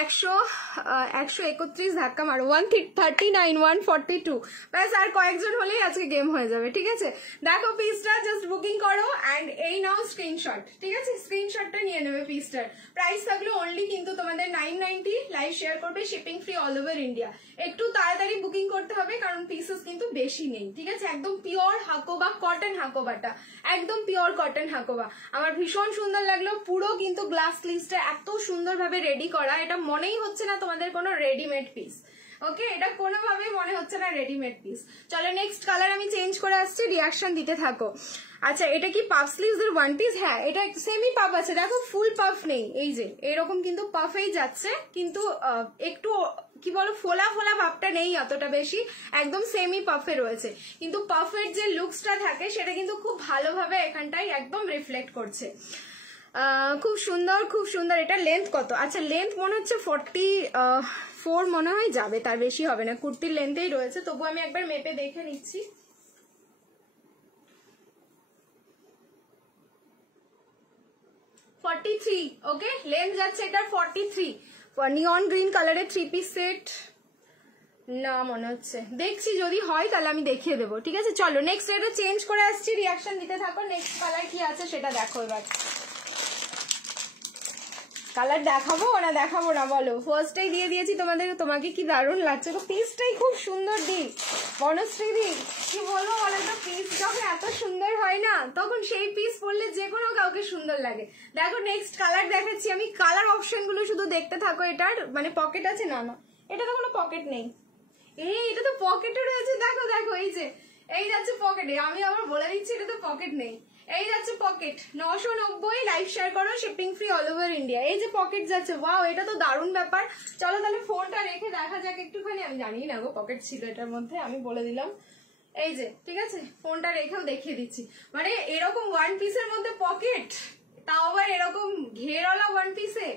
131 ধাক্কা মারো, 139, 142, ব্যাস আর কয়েকজন হলেই আজকে গেম হয়ে যাবে, ঠিক আছে। দেখো পিসটা জাস্ট বুকিং করো অ্যান্ড এই নাও স্ক্রিনশট, ঠিক আছে, স্ক্রিনশটটা নিয়ে নেবে পিসটার। প্রাইস থাকলো অনলি কিন্তু তোমাদের 990, লাইভ শেয়ার করবে, shipping free all over India. একটু তাড়াতাড়ি বুকিং করতে হবে কারণ পিসেস কিন্তু বেশি নেই, ঠিক আছে, একদম পিওর হাকোবা, কটন হাকোবাটা, একদম পিওর কটন হাকোবা। আমার ভীষণ সুন্দর লাগলো, পুরো কিন্তু গ্লাস স্লিভসটা এত সুন্দরভাবে রেডি করা, এটা মনেই হচ্ছে না তোমাদের কোনো রেডিমেড পিস। ওকে, এটা কোনোভাবেই মনে হচ্ছে না রেডিমেড পিস। চলো নেক্সট কালার আমি চেঞ্জ করে আসছি, রিয়াকশন দিতে থাকো। আচ্ছা, এটা কি পাফ স্লিভস এর ওয়ান পিস? হ্যাঁ, এটা সেমি পাফ আছে, দেখো ফুল পাফ নেই, এই যে এরকম কিন্তু পাফেই যাচ্ছে, কিন্তু একটু কি বলো ফোলা ফোলা ভাবটা নেই অতটা বেশি, একদম সেমি পাফে রয়েছে, কিন্তু পাফের যে লুকসটা থাকে সেটা কিন্তু খুব ভালোভাবে এখানটাই একদম রিফ্লেক্ট করছে। খুব সুন্দর, খুব সুন্দর। এটা লেন্থ কত? আচ্ছা, লেন্থ মনে হচ্ছে 44 মনে হয় যাবে, তার বেশি হবে না, কুর্তির লেন্থেই রয়েছে, তবু আমি একবার মেপে দেখে নিচ্ছি। 43, ওকে, লেন্থ যাচ্ছে এটা 43। নিয়ন গ্রিন কালারের 3 পিস সেট না মনে হচ্ছে, দেখছি যদি হয় তাহলে আমি দেখিয়ে দেবো, ঠিক আছে। চলো নেক্সট এটা চেঞ্জ করে আসছি, রিয়াকশন দিতে থাকো। নেক্সট কালার কি আছে সেটা দেখো এবার। কালার দেখাবো না দেখাবো না বলো? ফার্স্টেই দিয়ে দিয়েছি তোমাকে কি দারুণ লাগছে, তো পিসটাই খুব সুন্দর। দি বনশ্রী দি কি বলবো বলো তো, পিস যখন এত সুন্দর হয় না তখন সেই পিস পরলে যে কোনো কাউকে সুন্দর লাগে। দেখো নেক্সট কালার দেখাচ্ছি আমি, কালার অপশন গুলো শুধু দেখতে থাকো। এটার মানে পকেট আছে? না না, এটা তো কোনো পকেট নেই। এটা তো পকেটে রয়েছে, দেখো দেখো, এই যে এই যাচ্ছে পকেটে, আমি আবার বলে দিচ্ছি এটা তো পকেট নেই, এই যাচ্ছে পকেট। 990, লাইভ শেয়ার করো, shipping free all over India. এই যে পকেট যাচ্ছে, ওয়াও, এটা তো দারুণ ব্যাপার। চলো তাহলে ফোনটা রেখে দেখা যাক একটুখানি, আমি জানি না গো পকেট ছিল এটার মধ্যে, আমি বলে দিলাম। এই যে, ঠিক আছে, ফোনটা রেখেও দেখিয়ে দিচ্ছি। মানে এরকম ওয়ান পিসের মধ্যে পকেট, তাও আবার এরকম ঘেরওয়ালা ওয়ান পিসে,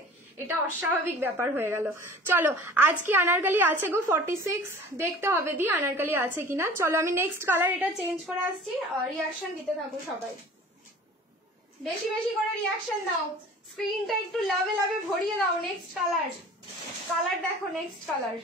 এটা অস্বাভাবিক ব্যাপার হয়ে গেল। চলো আজ কি আনারকলি আছে গো 46? দেখতে হবে দি আনারকলি আছে কিনা। চলো আমি নেক্সট কালার এটা চেঞ্জ করে আসছি, রিয়াকশন দিতে থাকো সবাই, বেশি বেশি করে রিয়াকশন দাও, স্ক্রিনটা একটু লাভে লাভে ভরিয়ে দাও। নেক্সট কালার, কালার দেখো, next colour.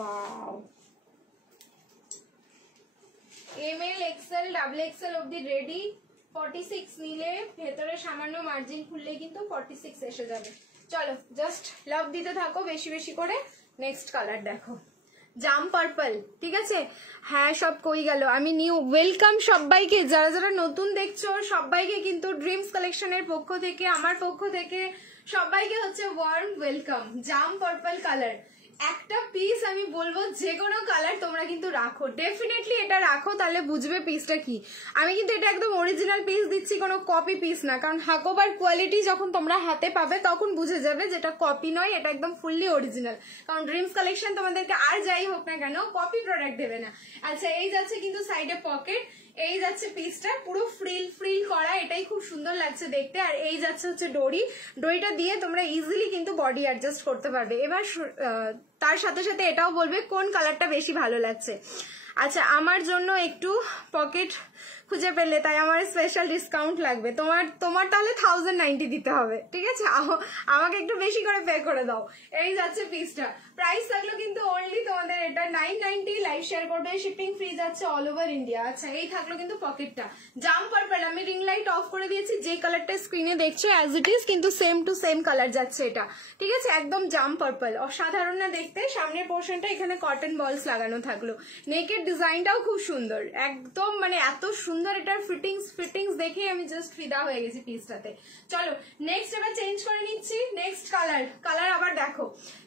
Wow. ML, XL, XXL অবধি রেডি। 46 নিলে ভেতরে সামান্য মার্জিন খুললে কিন্তু 46 এসে যাবে। চলো জাস্ট লাভ দিতে থাকো বেশি বেশি করে। নেক্সট কালার দেখো, জাম পার্পল, ঠিক আছে? হ্যাঁ সব কই গেল, আমি নিউ। ওয়েলকাম সবাইকে, যারা যারা নতুন দেখছো সবাইকে কিন্তু ড্রিমস কালেকশনের পক্ষ থেকে, আমার পক্ষ থেকে সবাইকে হচ্ছে ওয়ার্ম ওয়েলকাম। জাম পার্পল কালার, একটা পিস আমি বলবো যে কোনো কালার তোমরা কিন্তু রাখো, ডেফিনেটলি এটা রাখো, তাহলে বুঝবে পিসটা কি। আমি কিন্তু এটা একদম অরিজিনাল পিস দিচ্ছি, কোনো কপি পিস না, কারণ হাকোবার কোয়ালিটি যখন তোমরা হাতে পাবে তখন বুঝে যাবে যেটা কপি নয়, এটা একদম ফুললি অরিজিনাল। কারণ ড্রিমস কালেকশন তোমাদেরকে আর যাই হোক না কেন কপি প্রোডাক্ট দেবে না। আচ্ছা এই যাচ্ছে কিন্তু সাইডে পকেট, এই যাচ্ছে পিসটা পুরো ফ্রিল ফ্রিল করা, এটাই খুব সুন্দর লাগছে দেখতে। আর এই যাচ্ছে হচ্ছে ডোরি, ডোরিটা দিয়ে তোমরা ইজিলি কিন্তু বডি অ্যাডজাস্ট করতে পারবে। এবার তার সাথে সাথে এটাও বলবে কোন কালারটা বেশি ভালো লাগছে। আচ্ছা আমার জন্য একটু পকেট খুঁজে পেলে, তাই আমার স্পেশাল ডিসকাউন্ট লাগবে। তোমার তাহলে 1090 দিতে হবে, ঠিক আছে? আমাকে একটু বেশি করে পে করে দাও। এই যাচ্ছে পিসটা, প্রাইস থাকলো কিন্তু অনলি তোমাদের এটা 990। লাইভ শেয়ার করবে, শিপিং ফ্রি যাচ্ছে অল ওভার ইন্ডিয়া। আচ্ছা এই থাকলো কিন্তু পকেটটা, জাম পার্পল। আমি রিং লাইট অফ করে দিয়েছি, যে কালারটা স্ক্রিনে দেখছো অ্যাজ ইট ইজ কিন্তু সেম টু সেম কালার যাচ্ছে এটা, ঠিক আছে? একদম জাম পার্পল, অসাধারণ না দেখতে। সামনের পোর্শনটা এখানে কটন বলস লাগানো থাকলো, নেকের ডিজাইনটাও খুব সুন্দর, একদম মানে এত সুন্দর এটার ফিটিংস দেখে আমি জাস্ট ফিদা হয়ে গেছি পিসটাতে। চলো নেক্সট এবার চেঞ্জ করে নিচ্ছি, নেক্সট কালার আবার দেখো,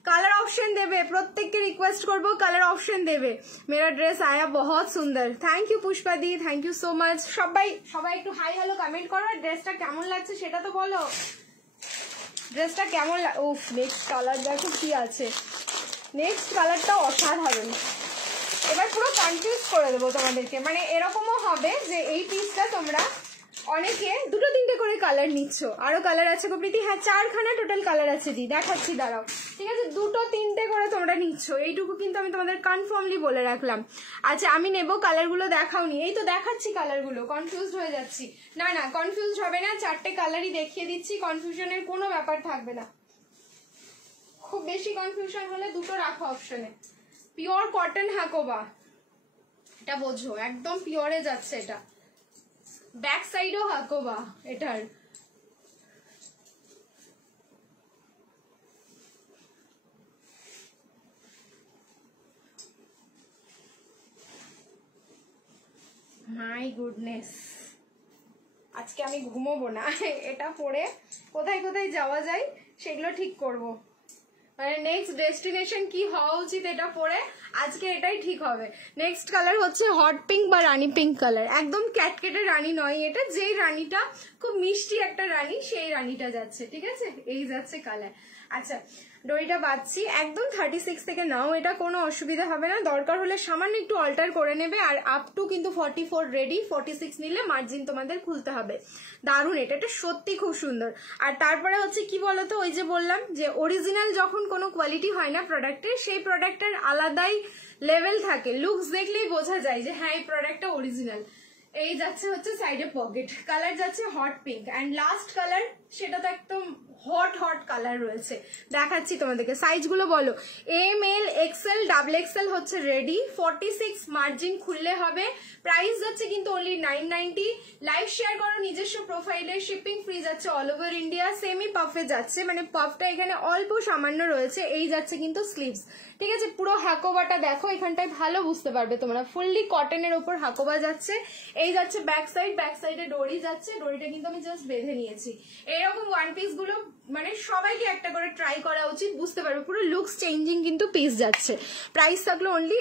কালার অপশন দেবে, প্রত্যেককে রিকোয়েস্ট করবো কালার অপশন দেবে। মেরা ড্রেস আয়া বহুত সুন্দর, থ্যাংক ইউ পুষ্পা দি, থ্যাংক ইউ সো মাচ। সবাই একটু হাই হ্যালো কমেন্ট করো, ড্রেসটা কেমন লাগছে সেটা তো বলো, ড্রেসটা কেমন উফ। নেক্সট কালার দেখো কি আছে, নেক্সট কালারটা অসাধারণ। এবার পুরো কনফিউজ করে দেবো তোমাদেরকে, মানে এরকমও হবে যে এই পিসটা তোমরা অনেকে দুটো তিনটে করে কালার নিচ্ছ, আরো কালার আছে প্রীতি? হ্যাঁ 4খানা টোটাল কালার আছে দি, দেখাচ্ছি দাঁড়াও, ঠিক আছে? দুটো তিনটে করে তোমরা নিচ্ছ, এইটুকু কিন্তু আমি তোমাদের কনফার্মলি বলে রাখলাম। আচ্ছা আমি নেবো, কালারগুলো দেখাওনি, এই তো দেখাচ্ছি কালারগুলো, কনফিউজ হয়ে যাচ্ছি। না কনফিউজ হবে না, 4টে কালারই দেখিয়ে দিচ্ছি, কনফিউশনের কোনো ব্যাপার থাকবে না। খুব বেশি কনফিউশন হলে দুটো রাখো অপশনে। পিওর কটন হাকোবা, এটা বোঝো একদম পিওরে যাচ্ছে এটা। ব্যাক সাইডও হাকোবা এটার, মাই গুডনেস, আজকে আমি ঘুমোবো না, এটা পরে কোথায় কোথায় যাওয়া যায় সেগুলো ঠিক করব। মানে নেক্সট ডেস্টিনেশন কি হওয়া উচিত এটা পরে, আজকে এটাই ঠিক হবে। নেক্সট কালার হচ্ছে হট পিঙ্ক বা রানী পিঙ্ক কালার, একদম ক্যাটকেটে রানী নয় এটা, যেই রানীটা খুব মিষ্টি একটা রানী সেই রানীটা যাচ্ছে, ঠিক আছে? এই যাচ্ছে কালার। আচ্ছা দড়িটা বাঁধছি, একদম 36 থেকে নাও, এটা কোনো অসুবিধা হবে না, দরকার হলে সামান্য একটু অল্টার করে নেবে। আর আপ টু কিন্তু 44 রেডি, 46 নিলে মার্জিন তোমাদের খুলতে হবে। দারুণ, এটা সত্যি খুব সুন্দর। আর তারপরে হচ্ছে কি বলতো, ওই যে বললাম যে অরিজিনাল যখন কোনো কোয়ালিটি হয় না প্রোডাক্টের, সেই প্রোডাক্টের আলাদাই লেভেল থাকে, লুকস দেখলেই বোঝা যায় যে হ্যাঁ এই প্রোডাক্টটা অরিজিনাল। এই যাচ্ছে হচ্ছে সাইডে পকেট, কালার যাচ্ছে hot pink, and last colour সেটা তো একদম হট হট কালার রয়েছে, দেখাচ্ছি তোমাদেরকে। সাইজগুলো বলো। M L XL double XL হচ্ছে রেডি, 46 মার্জিন খুললে হবে। প্রাইস যাচ্ছে কিন্তু অনলি 990। লাইভ শেয়ার করো নিজস্ব প্রোফাইলে, শিপিং ফ্রি যাচ্ছে অল ওভার ইন্ডিয়া। সেমি পাফে যাচ্ছে, মানে পাফটা এখানে অল্প সামান্য রয়েছে। এই যাচ্ছে কিন্তু স্লিভস, ঠিক আছে। পুরো হাকোবাটা দেখো, এখানটায় ভালো বুঝতে পারবে তোমরা, ফুললি কটনের ওপর হাকোবা যাচ্ছে। এই যাচ্ছে ব্যাক সাইড, ব্যাক সাইডে ডোরি যাচ্ছে, ডোরিটা কিন্তু আমি জাস্ট বেঁধে নিয়েছি। এরকম ওয়ান পিস গুলো মানে সবাইকে একটা করে ট্রাই করা উচিত, বুঝতে পারবে পুরো লুকস চেঞ্জিং কিন্তু পিস যাচ্ছে। প্রাইস থাকলো অনলি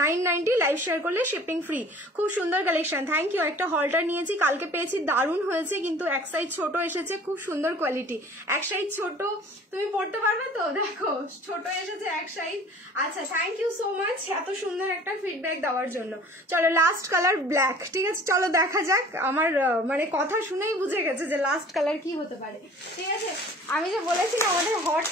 990, লাইভ শেয়ার করলে শিপিং ফ্রি। খুব সুন্দর কালেকশন, থ্যাংক ইউ। একটা হলটার নিয়েছি, কালকে পেয়েছি, দারুণ হয়েছে, কিন্তু এক সাইজ ছোট এসেছে, খুব সুন্দর কোয়ালিটি। এক সাইজ ছোট তুমি পড়তে পারবে তো, দেখো ছোট এসেছে এক সাইজ। আচ্ছা, থ্যাংক ইউ সো মাচ এত সুন্দর একটা ফিডব্যাক দেওয়ার জন্য। চলো লাস্ট কালার ব্ল্যাক, ঠিক আছে, চলো দেখা যাক। আমার মানে কথা শুনেই বুঝে গেছে যে লাস্ট কালার কি হতে পারে, ঠিক আছে। আমি যে বলেছিলাম আমাদের হট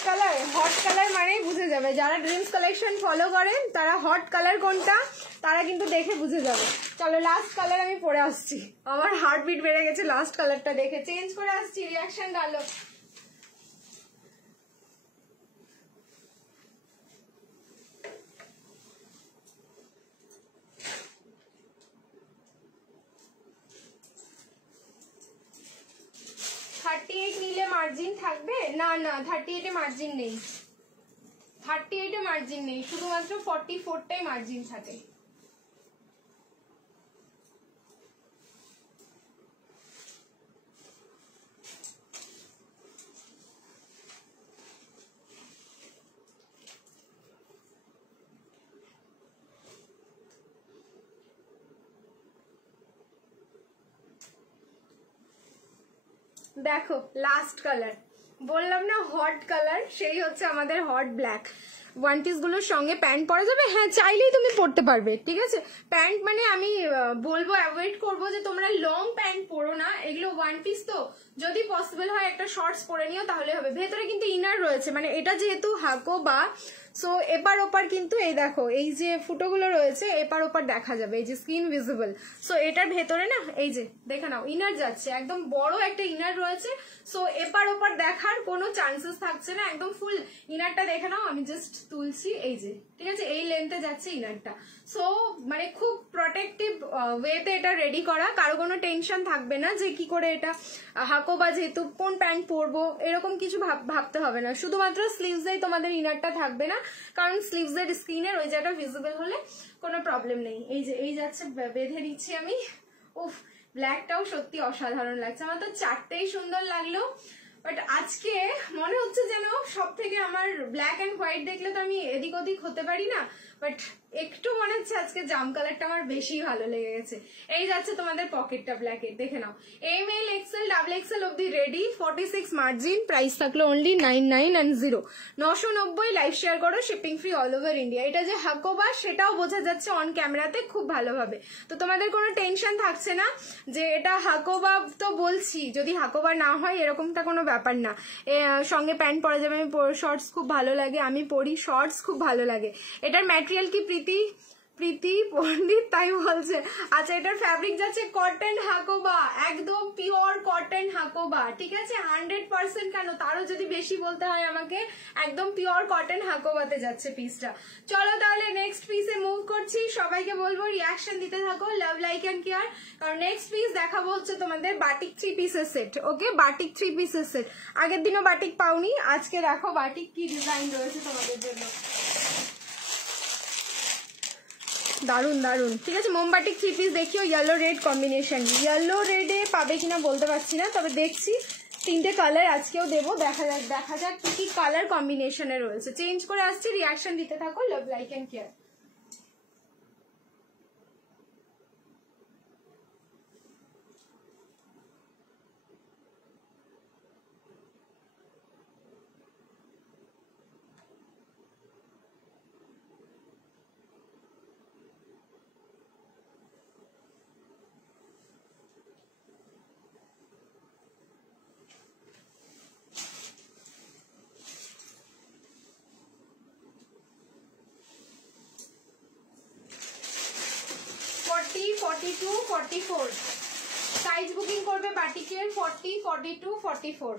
কালার মানেই বুঝে যাবে, যারা ড্রিমস কালেকশন ফলো করেন তারা হট কালার কোনটা তারা কিন্তু দেখে বুঝে যাবে। চলো লাস্ট কালার আমি পরে আসছি, আমার হার্টবিট বেড়ে গেছে লাস্ট কালারটা দেখে, চেঞ্জ করে আসছি, রিয়াকশন ডালো। নিলে মার্জিন থাকবে না? না, 38 এ মার্জিন নেই, 38 এ মার্জিন নেই, শুধুমাত্র 44টাই মার্জিন থাকে। দেখো লাস্ট কালার, বললাম না হট কালার, সেই হচ্ছে আমাদের হট ব্ল্যাক। ওয়ান পিস গুলোর সঙ্গে প্যান্ট পরা যাবে, হ্যাঁ চাইলেই তুমি পরতে পারবে, ঠিক আছে। প্যান্ট মানে আমি বলবো অ্যাভয়েড করবো যে তোমরা লং প্যান্ট পরো না, এগুলো ওয়ান পিস তো, যদি পসিবল হয় একটা শর্টস পরে নিও তাহলে হবে। ভেতরে কিন্তু ইনার রয়েছে, মানে এটা যেহেতু হাকো বা, সো এপার ওপার কিন্তু এই দেখো এই যে ফুটোগুলো রয়েছে এপার ওপার দেখা যাবে, এই যে স্কিন ভিজিবল। সো এটার ভেতরে না এই যে দেখে নাও ইনার যাচ্ছে, একদম বড় একটা ইনার রয়েছে। সো এপার ওপার দেখার কোনো চান্সেস থাকছে না, একদম ফুল ইনারটা দেখে নাও। আমি জাস্ট তুলছি, এই যে ঠিক আছে, এই লেন্থে যাচ্ছে ইনারটা। সো মানে খুব প্রটেক্টিভ ওয়েতে এটা রেডি করা, কারো কোনো টেনশন থাকবে না যে কি করে এটা হাকো বা যেহেতু কোন প্যান্ট পরবো এরকম কিছু ভাবতে হবে না। শুধুমাত্র স্লিভসেই তোমাদের ইনারটা থাকবে না, কারণ স্লিভসের স্কিনের ওই জায়গাটা ভিজিবল হলে কোনো প্রবলেম নেই। এই যে এই যাচ্ছে, বেঁধে নিচ্ছি আমি। উফ, ব্ল্যাকটাও সত্যি অসাধারণ লাগছে, আমার তো চারটেই সুন্দর লাগলো। বাট আজকে মনে হচ্ছে যেন সব থেকে আমার ব্ল্যাক অ্যান্ড হোয়াইট দেখলে তো আমি এদিক ওদিক হতে পারি না, বাট একটু মনে হচ্ছে আজকে জাম কালারটা আমার বেশি ভালো লেগে গেছে। এই যাচ্ছে তোমাদের পকেটটা ব্ল্যাকের, দেখে নাও। M L XL double XL ready রেডি, 46 মার্জিন, প্রাইস থাকলো অনলি 9990, 990। লাইভ শেয়ার করো, shipping free all over India. এটা যে হাকোবা সেটাও বোঝা যাচ্ছে অন ক্যামেরাতে খুব ভালোভাবে, তো তোমাদের কোনো টেনশন থাকছে না যে এটা হাকোবা। তো বলছি যদি হাকোবা না হয় এরকমটা কোনো ব্যাপার না, সঙ্গে প্যান্ট পরা যাবে। আমি শর্টস খুব ভালো লাগে, আমি পরি শর্টস খুব ভালো লাগে। এটার ম্যাটেরিয়াল কি প্রীতি পন্ডিত তাই বলছে। আচ্ছা, এটার ফ্যাব্রিক যাচ্ছে কটন হাকোবা, একদম পিওর কটন হাকোবা, ঠিক আছে। 100% কেন, তারও যদি বেশি বলতে হয় আমাকে, একদম পিওর কটন হাকোবাতে যাচ্ছে পিসটা। চলো তাহলে নেক্সট পিসে মুভ করছি। সবাইকে বলবো রিয়াকশন দিতে থাকো, লাভ লাইক অ্যান্ড কেয়ার। কারণ নেক্সট পিস দেখাবো হচ্ছে তোমাদের বাটিক 3 পিসের সেট। ওকে, বাটিক 3 পিসের সেট। আগের দিনও বাটিক পাওনি, আজকে দেখো বাটিক কি ডিজাইন রয়েছে তোমাদের জন্য। দারুন দারুন, ঠিক আছে। মোমবাটিক 3 পিস দেখিও, ইয়েলো রেড কম্বিনেশন। ইয়েলো রেডে পাবে কিনা বলতে পারছি না, তবে দেখছি 3টে কালার আজকেও দেবো। দেখা যাক কি কি কালার কম্বিনেশনে রয়েছে। চেঞ্জ করে আসছি, রিয়াকশন দিতে থাকো, love like and care. Size booking করবে বাটিকের 40, 42, 44।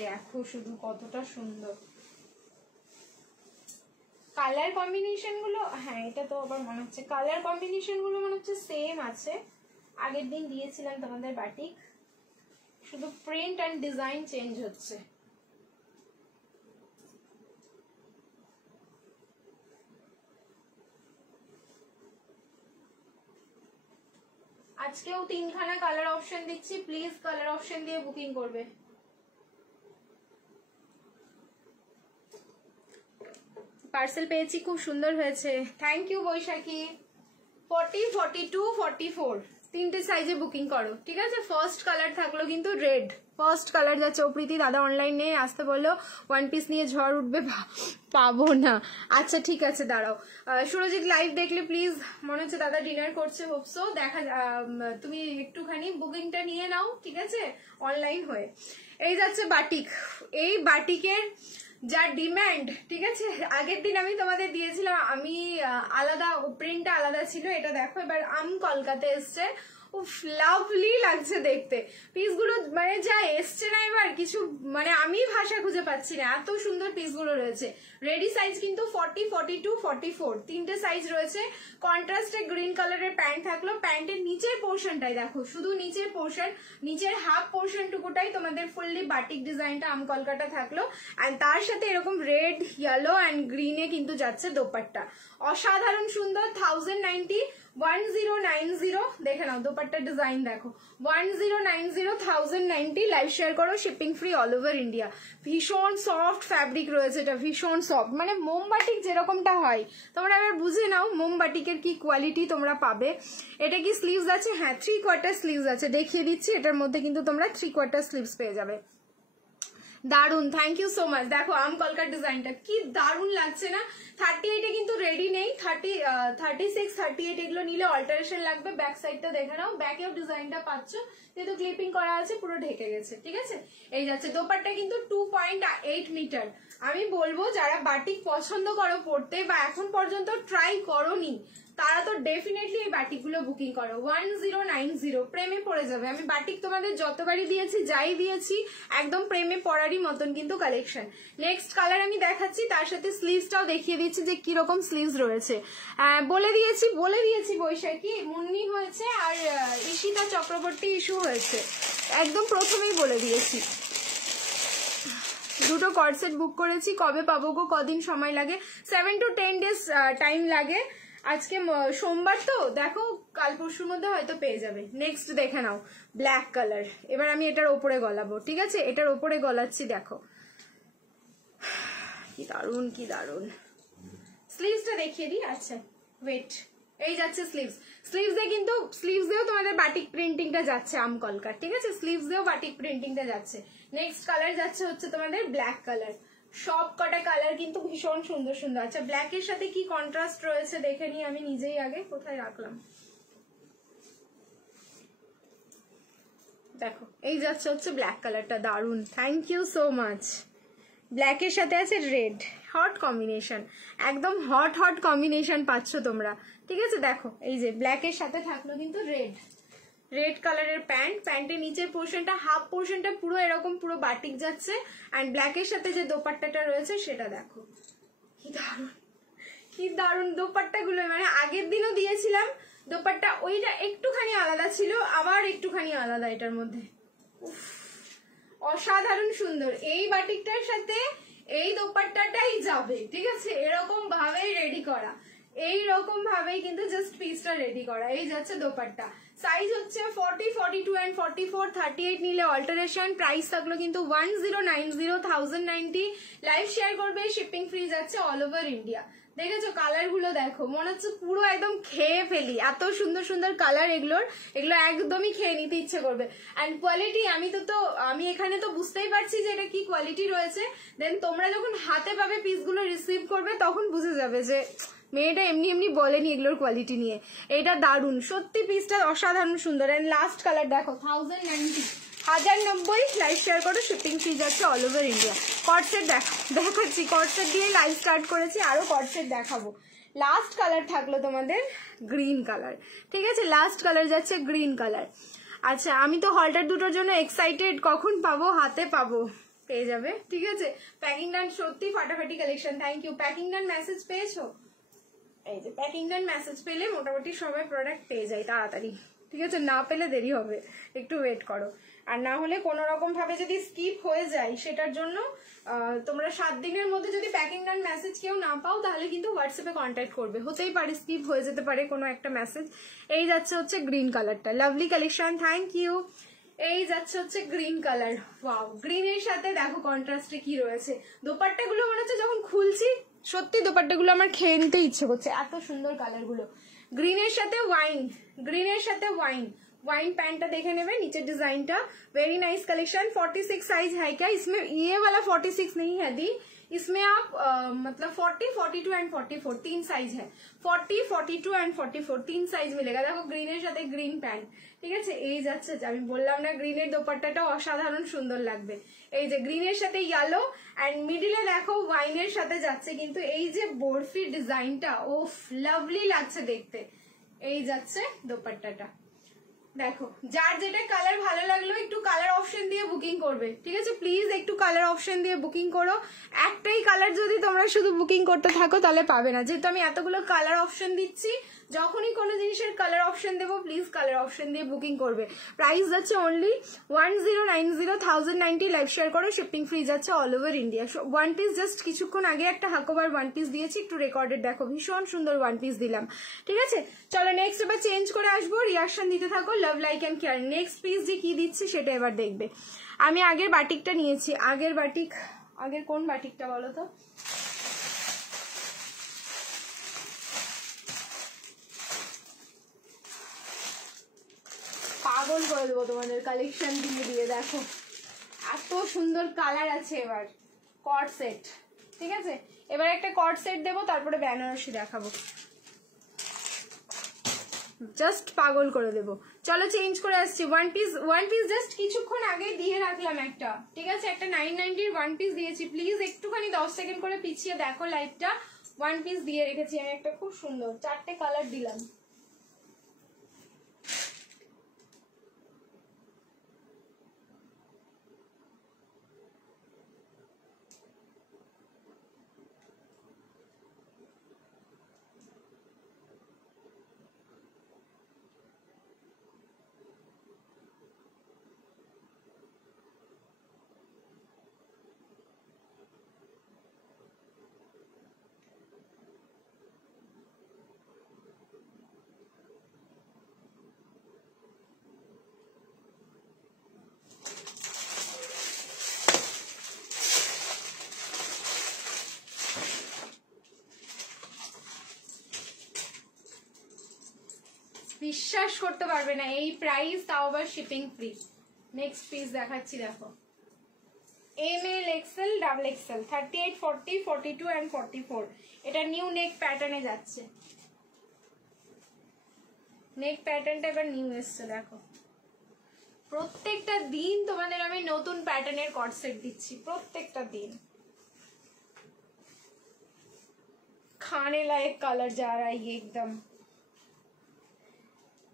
দেখো শুধু কতটা সুন্দর কালার কম্বিনেশন গুলো। হ্যাঁ এটা তো আবার মনে হচ্ছে কালার কম্বিনেশন গুলো মনে হচ্ছে সেম আছে, আগের দিন দিয়েছিলাম তোমাদের বাটিক, শুধু প্রিন্ট এন্ড ডিজাইন চেঞ্জ হচ্ছে। আজকেও 3খানা কালার অপশন দিচ্ছি, প্লিজ কালার অপশন দিয়ে বুকিং করবে। পার্সেল পেয়েছি, খুব সুন্দর হয়েছে, থ্যাংক ইউ বৈশাখী। 40, 42, 44 তিনটে সাইজে বুকিং করো, ঠিক আছে। ফার্স্ট কালার থাকলো কিন্তু রেড, ফার্স্ট কালার যাচ্ছে। প্রীতি দাদা অনলাইন নেই, আসতে বললো, ওয়ান পিস নিয়ে ঝড় উঠবে, পাবো না। আচ্ছা ঠিক আছে দাঁড়াও। সুরজিৎ লাইভ দেখলে প্লিজ, মনে হচ্ছে দাদা ডিনার করছে, হোপসো দেখা। তুমি একটুখানি বুকিংটা নিয়ে নাও, ঠিক আছে, অনলাইন হয়ে। এই যাচ্ছে বাটিক, এই বাটিকের যা ডিমান্ড, ঠিক আছে। আগের দিন আমি তোমাদের দিয়েছিলাম, আমি আলাদা, প্রিন্টটা আলাদা ছিল, এটা দেখো এবার কলকাতা এসছে। উফ লাভলি লাগছে দেখতে পিসগুলো, মানে যা এসছে না এবার কিছু, মানে আমি ভাষা খুঁজে পাচ্ছি না, এত সুন্দর পিসগুলো রয়েছে। রেডি সাইজ কিন্তু 40, 42, 44 তিনটে সাইজ রয়েছে। কন্ট্রাস্টে গ্রিন কালারের প্যান্ট থাকলো, প্যান্টের নিচের পোর্শনটাই দেখো, শুধু নিচের পোর্শন, নিচের হাফ পোর্শন টুকুটাই তোমাদের ফুললি বাটিক ডিজাইনটা আমকলকাটা থাকলো। আর তার সাথে এরকম রেড, ইয়েলো অ্যান্ড গ্রিনে কিন্তু যাচ্ছে দোপাট্টা, অসাধারণ সুন্দর। 1090, 1090 দেখে নাও, দোপাট্টার ডিজাইন দেখো, 1090, 1090 লাইভ শেয়ার করো, shipping free all over India. ভীষণ সফট ফ্যাব্রিক রয়েছে, এটা ভীষণ সফট, মানে মোমবাটিক যেরকমটা হয় তোমরা এবার বুঝে নাও মোমবাটিকের কি কোয়ালিটি তোমরা পাবে। এটা কি স্লিভস আছে? হ্যাঁ 3/4 স্লিভস আছে, দেখিয়ে দিচ্ছি। এটার মধ্যে কিন্তু তোমরা 3/4 স্লিভস পেয়ে যাবে। দারুন, থ্যাংক ইউ সো মাচ। দেখো আমকলকার ডিজাইনটা কি দারুন লাগছে না। 38 এ কিন্তু রেডি নেই, 36, 38 এগুলো নিলে অল্টারেশন লাগবে। ব্যাক সাইডটা দেখে নাও, ব্যাকেও ডিজাইনটা পাচ্ছ, যেহেতু ক্লিপিং করা আছে পুরো ঢেকে গেছে, ঠিক আছে। এই যাচ্ছে দোপাট্টা কিন্তু 2.8 মিটার। আমি বলবো যারা বাটিক পছন্দ করো পড়তে, বা এখন পর্যন্ত ট্রাই করোনি, তারা তো ডেফিনেটলি এই বাটিকগুলো বুকিং করো। 1090 প্রেমে পড়ে যাবে। আমি বাটিক তোমাদের যতবারই দিয়েছি, যাই দিয়েছি, একদম প্রেমে পড়ারই মতন কিন্তু কালেকশন। নেক্সট কালার আমি দেখাচ্ছি, তার সাথে স্লিভসটাও দেখিয়ে দিচ্ছি যে কিরকম স্লিভস রয়েছে। বলে দিয়েছি বৈশাখী, মুন্নি হয়েছে আর ঈশিতা চক্রবর্তী ইস্যু হয়েছে, একদম প্রথমেই বলে দিয়েছি। দুটো কর্ডসেট বুক করেছি, কবে পাবো গো, কদিন সময় লাগে? 7 to 10 days টাইম লাগে। আজকে সোমবার তো, দেখো কাল পরশুর মধ্যে হয়তো পেয়ে যাবে। নেক্সট দেখে নাও, ব্ল্যাক কালার। এবার আমি এটার ওপরে গলাবো, ঠিক আছে, এটার ওপরে গলাচ্ছি, দেখো কি দারুন, কি দারুন। স্লিভসটা দেখিয়ে দিই, আচ্ছা ওয়েট, এই যাচ্ছে স্লিভস। স্লিভসে কিন্তু স্লিভসেও তোমাদের বাটিক প্রিন্টিংটা যাচ্ছে আমকলকার, ঠিক আছে, স্লিভসেও বাটিক প্রিন্টিংটা যাচ্ছে। নেক্সট কালার যাচ্ছে হচ্ছে তোমাদের ব্ল্যাক কালার। সব কটা কালার কিন্তু ভীষণ সুন্দর সুন্দর। আচ্ছা ব্ল্যাকের সাথে কি কন্ট্রাস্ট রয়েছে দেখে নিই আমি নিজেই আগে, কোথায় রাখলাম, দেখো এই যাচ্ছে হচ্ছে ব্ল্যাক কালারটা, দারুন, থ্যাংক ইউ সো মাচ। ব্ল্যাকের সাথে আছে রেড, হট কম্বিনেশন, একদম হট হট কম্বিনেশন পাচ্ছ তোমরা, ঠিক আছে। দেখো এই যে ব্ল্যাকের সাথে থাকলো কিন্তু রেড কালারের প্যান্ট, প্যান্টের নিচের পোর্শনটা, হাফ পোর্শনটা পুরো এরকম পুরো বাটিক যাচ্ছে। অ্যান্ড ব্ল্যাকের সাথে যে দোপাট্টাটা রয়েছে সেটা দেখো, কি দারুন, কি দারুন দোপাট্টা গুলো। মানে আগের দিনও দিয়েছিলাম দোপাট্টা, ওইটা একটুখানি আলাদা ছিল, আবার একটুখানি আলাদা এটার মধ্যে, অসাধারণ সুন্দর। এই বাটিকটার সাথে এই দোপাট্টাটাই যাবে, ঠিক আছে, এরকম ভাবেই রেডি করা, এইরকম ভাবেই কিন্তু জাস্ট পিসটা রেডি করা। এই যাচ্ছে দোপাট্টা, সাইজ হচ্ছে 40, 42 and 44, 38 নিলে অল্টারেশন। প্রাইস থাকলো কিন্তু 1090, 1090। লাইভ শেয়ার করবে, শিপিং ফ্রি যাচ্ছে অল ওভার ইন্ডিয়া। দেখেছো কালার গুলো, দেখো মনে হচ্ছে পুরো একদম খেয়ে ফেলি, এত সুন্দর সুন্দর কালার এগুলো একদমই খেয়ে নিতে ইচ্ছে করবে। অ্যান্ড কোয়ালিটি আমি এখানে তো বুঝতেই পারছি যে এটা কি কোয়ালিটি রয়েছে, দেন তোমরা যখন হাতে পাবে পিসগুলো রিসিভ করবে তখন বুঝে যাবে যে মেয়েটা এমনি এমনি বলেনি এগুলোর কোয়ালিটি নিয়ে। এটা দারুণ সত্যি, পিসটা অসাধারণ সুন্দর। অ্যান্ড লাস্ট কালার দেখো 1090, 1090। লাইভ শেয়ার করো, শিপিং ফ্রি যাচ্ছে অল ওভার ইন্ডিয়া। কর্ডসেট দেখাচ্ছি, কর্ডসেট দিয়ে লাইভ স্টার্ট করেছি, আরো কর্ডসেট দেখাবো। লাস্ট কালার থাকলো তোমাদের গ্রিন কালার, ঠিক আছে, লাস্ট কালার যাচ্ছে গ্রিন কালার। আচ্ছা আমি তো হলটার দুটোর জন্য এক্সাইটেড, কখন পাবো, হাতে পাবো পেয়ে যাবে, ঠিক আছে। প্যাকিং ডান, সত্যি ফাটাফাটি collection, thank you. Packing done message পেয়েছো? এই যে প্যাকিং ডান মেসেজ পেলে মোটামুটি সবাই প্রোডাক্ট পেয়ে যায় তাড়াতাড়ি, ঠিক আছে। না পেলে দেরি হবে, একটু ওয়েট করো। আর না হলে কোনো রকম ভাবে যদি স্কিপ হয়ে যায় সেটার জন্য তোমরা 7 দিনের মধ্যে যদি প্যাকিং ডান মেসেজ কেউ না পাও তাহলে কিন্তু হোয়াটসঅ্যাপে কন্ট্যাক্ট করবে, হতেই পারে স্কিপ হয়ে যেতে পারে কোনো একটা মেসেজ। এই যাচ্ছে হচ্ছে গ্রিন কালারটা, লাভলি কালেকশন, থ্যাংক ইউ। এই যাচ্ছে হচ্ছে গ্রিন কালার, ওয়াও, গ্রিনের সাথে দেখো কন্ট্রাস্টে কি রয়েছে। দোপাট্টাগুলো মনে হচ্ছে যখন খুলছি সত্যি দোপাট্টাগুলো আমার খেয়ে নিতে ইচ্ছে করছে, এত সুন্দর কালার গুলো। গ্রিনের সাথে ওয়াইন, গ্রিনের সাথে ওয়াইন, वाइन पैंट देखे नेबे, नीचे डिजाइन टा वेरी नाइस कलेक्शन। 46 साइज है क्या इसमें? ये वाला 46 नहीं है दी, इसमें आप मतलब 40, 42 एंड 44 तीन साइज है। 40, 42 एंड 44 तीन साइज मिलेगा। देखो ग्रीনের সাথে গ্রিন প্যান্ট, ঠিক আছে। এই যাচ্ছে, আমি বললাম না গ্রিনের দোপাট্টাটা অসাধারণ সুন্দর লাগবে। এই যে গ্রিনের সাথে ইয়েলো এন্ড মিডলে দেখো ওয়াইনের সাথে যাচ্ছে, কিন্তু এই যে বরফি ডিজাইনটা ওফ লাভলি লাগছে দেখতে। এই যাচ্ছে দোপাট্টাটা, দেখো যার যেটা কালার ভালো লাগলো একটু কালার অপশন দিয়ে বুকিং করবে, ঠিক আছে। প্লিজ একটু কালার অপশন দিয়ে বুকিং করো। একটাই কালার যদি তোমরা শুধু বুকিং করতে থাকো তাহলে পাবে না, যেহেতু আমি এতগুলো কালার অপশন দিচ্ছি। যখনই কোনো জিনিসের কালার অপশন দেবো প্লিজ কালার অপশন দিয়ে বুকিং করবে। প্রাইস যাচ্ছে অনলি 1090, লাইভ শেয়ার করো, শিপিং ফ্রি যাচ্ছে all over India. One piece just কিছুক্ষণ আগে একটা হাকোবার ওয়ান পিস দিয়েছি, একটু রেকর্ডেড দেখো, ভীষণ সুন্দর ওয়ান পিস দিলাম, ঠিক আছে। চলো নেক্সট এবার চেঞ্জ করে আসবো, রিয়াকশন দিতে থাকো, love like and care. Next piece যে কি দিচ্ছি সেটা এবার দেখবে। আমি আগের বাটিকটা নিয়েছি, আগের বাটিক, আগের কোন বাটিকটা বলো তো? পাগল করে দেবো তোমাদের কালেকশন দিয়ে দিয়ে। দেখো এত সুন্দর কালার আছে এবার, কট সেট, ঠিক আছে। এবার একটা কট সেট দেবো, তারপরে বেনারসি দেখাবো, জাস্ট পাগল করে দেবো। চলো চেঞ্জ করে আসছি। ওয়ান পিস জাস্ট কিছুক্ষণ আগে দিয়ে রাখলাম একটা, ঠিক আছে। একটা 990 ওয়ান পিস দিয়েছি, প্লিজ একটুখানি 10 সেকেন্ড করে পিছিয়ে দেখো লাইভটা। ওয়ান পিস দিয়ে রেখেছি আমি একটা খুব সুন্দর, 4টে কালার দিলাম। বিশ্বাস করতে পারবে না এই প্রাইস, তাও আবার শিপিং ফ্রি। নেক্সট পিস দেখাচ্ছি, দেখো M L XL double XL 38, 40, 42 and 44। এটা নিউ নেক প্যাটার্নে যাচ্ছে, নেক প্যাটার্নটা এবার নিউ এসছে। দেখো প্রত্যেকটা দিন তোমাদের আমি নতুন প্যাটার্নের কট সেট দিচ্ছি, প্রত্যেকটা দিন। खाने लायक कलर जा रहा है ये एकदम।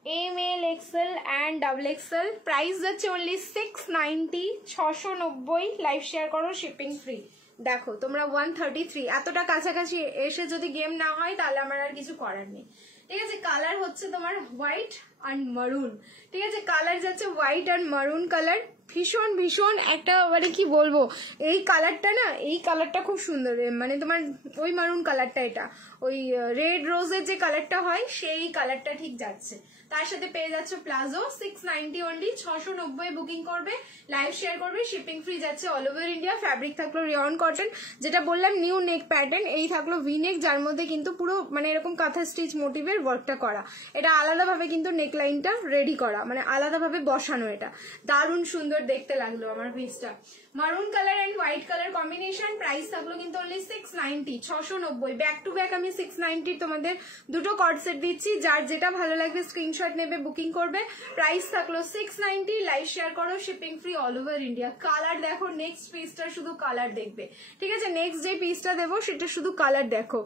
ML XL and double XL price যাচ্ছে only 690, 690। লাইভ শেয়ার করো, শিপিং ফ্রি। দেখো তোমরা 133 এতটা কাছাকাছি এসে যদি গেম না হয় তাহলে আমার আর কিছু করার নেই, ঠিক আছে। কালার হচ্ছে তোমার হোয়াইট এন্ড মারুন, ঠিক আছে। কালার যাচ্ছে হোয়াইট এন্ড মারুন কালার, ভীষণ ভীষণ একটা মানে কি বলবো, এই কালারটা না, এই কালারটা খুব সুন্দর, মানে তোমার ওই মারুন কালারটা, এটা ওই রেড রোজের যে কালারটা হয় সেই কালারটা ঠিক যাচ্ছে। তার সাথে পেয়ে যাচ্ছে প্লাজো, 690 অনলি, 690 বুকিং করবে, লাইভ শেয়ার করবে, শিপিং ফ্রি যাচ্ছে অল ওভার ইন্ডিয়া। ফ্যাব্রিক থাকলো রেয়ন কটন, যেটা বললাম নিউ নেক প্যাটার্ন। এই থাকলো ভি নেক, যার মধ্যে কিন্তু পুরো মানে এরকম কাঁথা স্টিচ মোটিভের ওয়ার্কটা করা। এটা আলাদাভাবে কিন্তু নেক লাইনটা রেডি করা, মানে আলাদাভাবে বসানো। এটা দারুণ সুন্দর দেখতে লাগলো আমার পিসটা। Maroon colour and white colour combination, price থাকলো কিন্তু অনলি 690, 690। ব্যাক টু ব্যাক আমি 690 তোমাদের দুটো কট সেট দিচ্ছি, যার যেটা ভালো লাগবে স্ক্রিনশট নেবে, বুকিং করবে। প্রাইস থাকলো 690, লাইভ শেয়ার করো, shipping free all over India. Colour দেখো, নেক্সট পিসটা শুধু কালার দেখবে, ঠিক আছে। নেক্সট যে পিসটা দেবো সেটা শুধু কালার দেখো।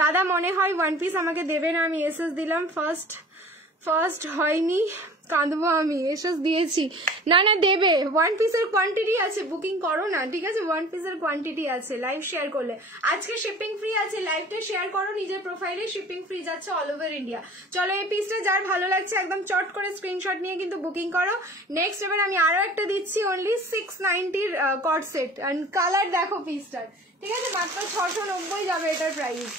দাদা মনে হয় ওয়ান পিস আমাকে দেবে না, আমি এসএস দিলাম ফার্স্ট, ফার্স্ট হয়নি, কাঁদবো আমি, এসব দিয়েছি। না না দেবে, 1 পিসের কোয়ান্টিটি আছে, বুকিং করো না, ঠিক আছে? 1 পিসের কোয়ান্টিটি আছে লাইভ শেয়ার করলে। আজকে শিপিং ফ্রি আছে, লাইভটা শেয়ার করো নিজের প্রোফাইলে, শিপিং ফ্রি যাচ্ছে অল ওভার ইন্ডিয়া। চলো এই পিসটা যার ভালো লাগছে একদম চট করে স্ক্রিনশট নিয়ে কিন্তু বুকিং করো। নেক্সট এবার আমি আরো একটা দিচ্ছি, only 690 cot set, and colour দেখো পিসটার, ঠিক আছে? মাত্র 690 যাবে এটার প্রাইস।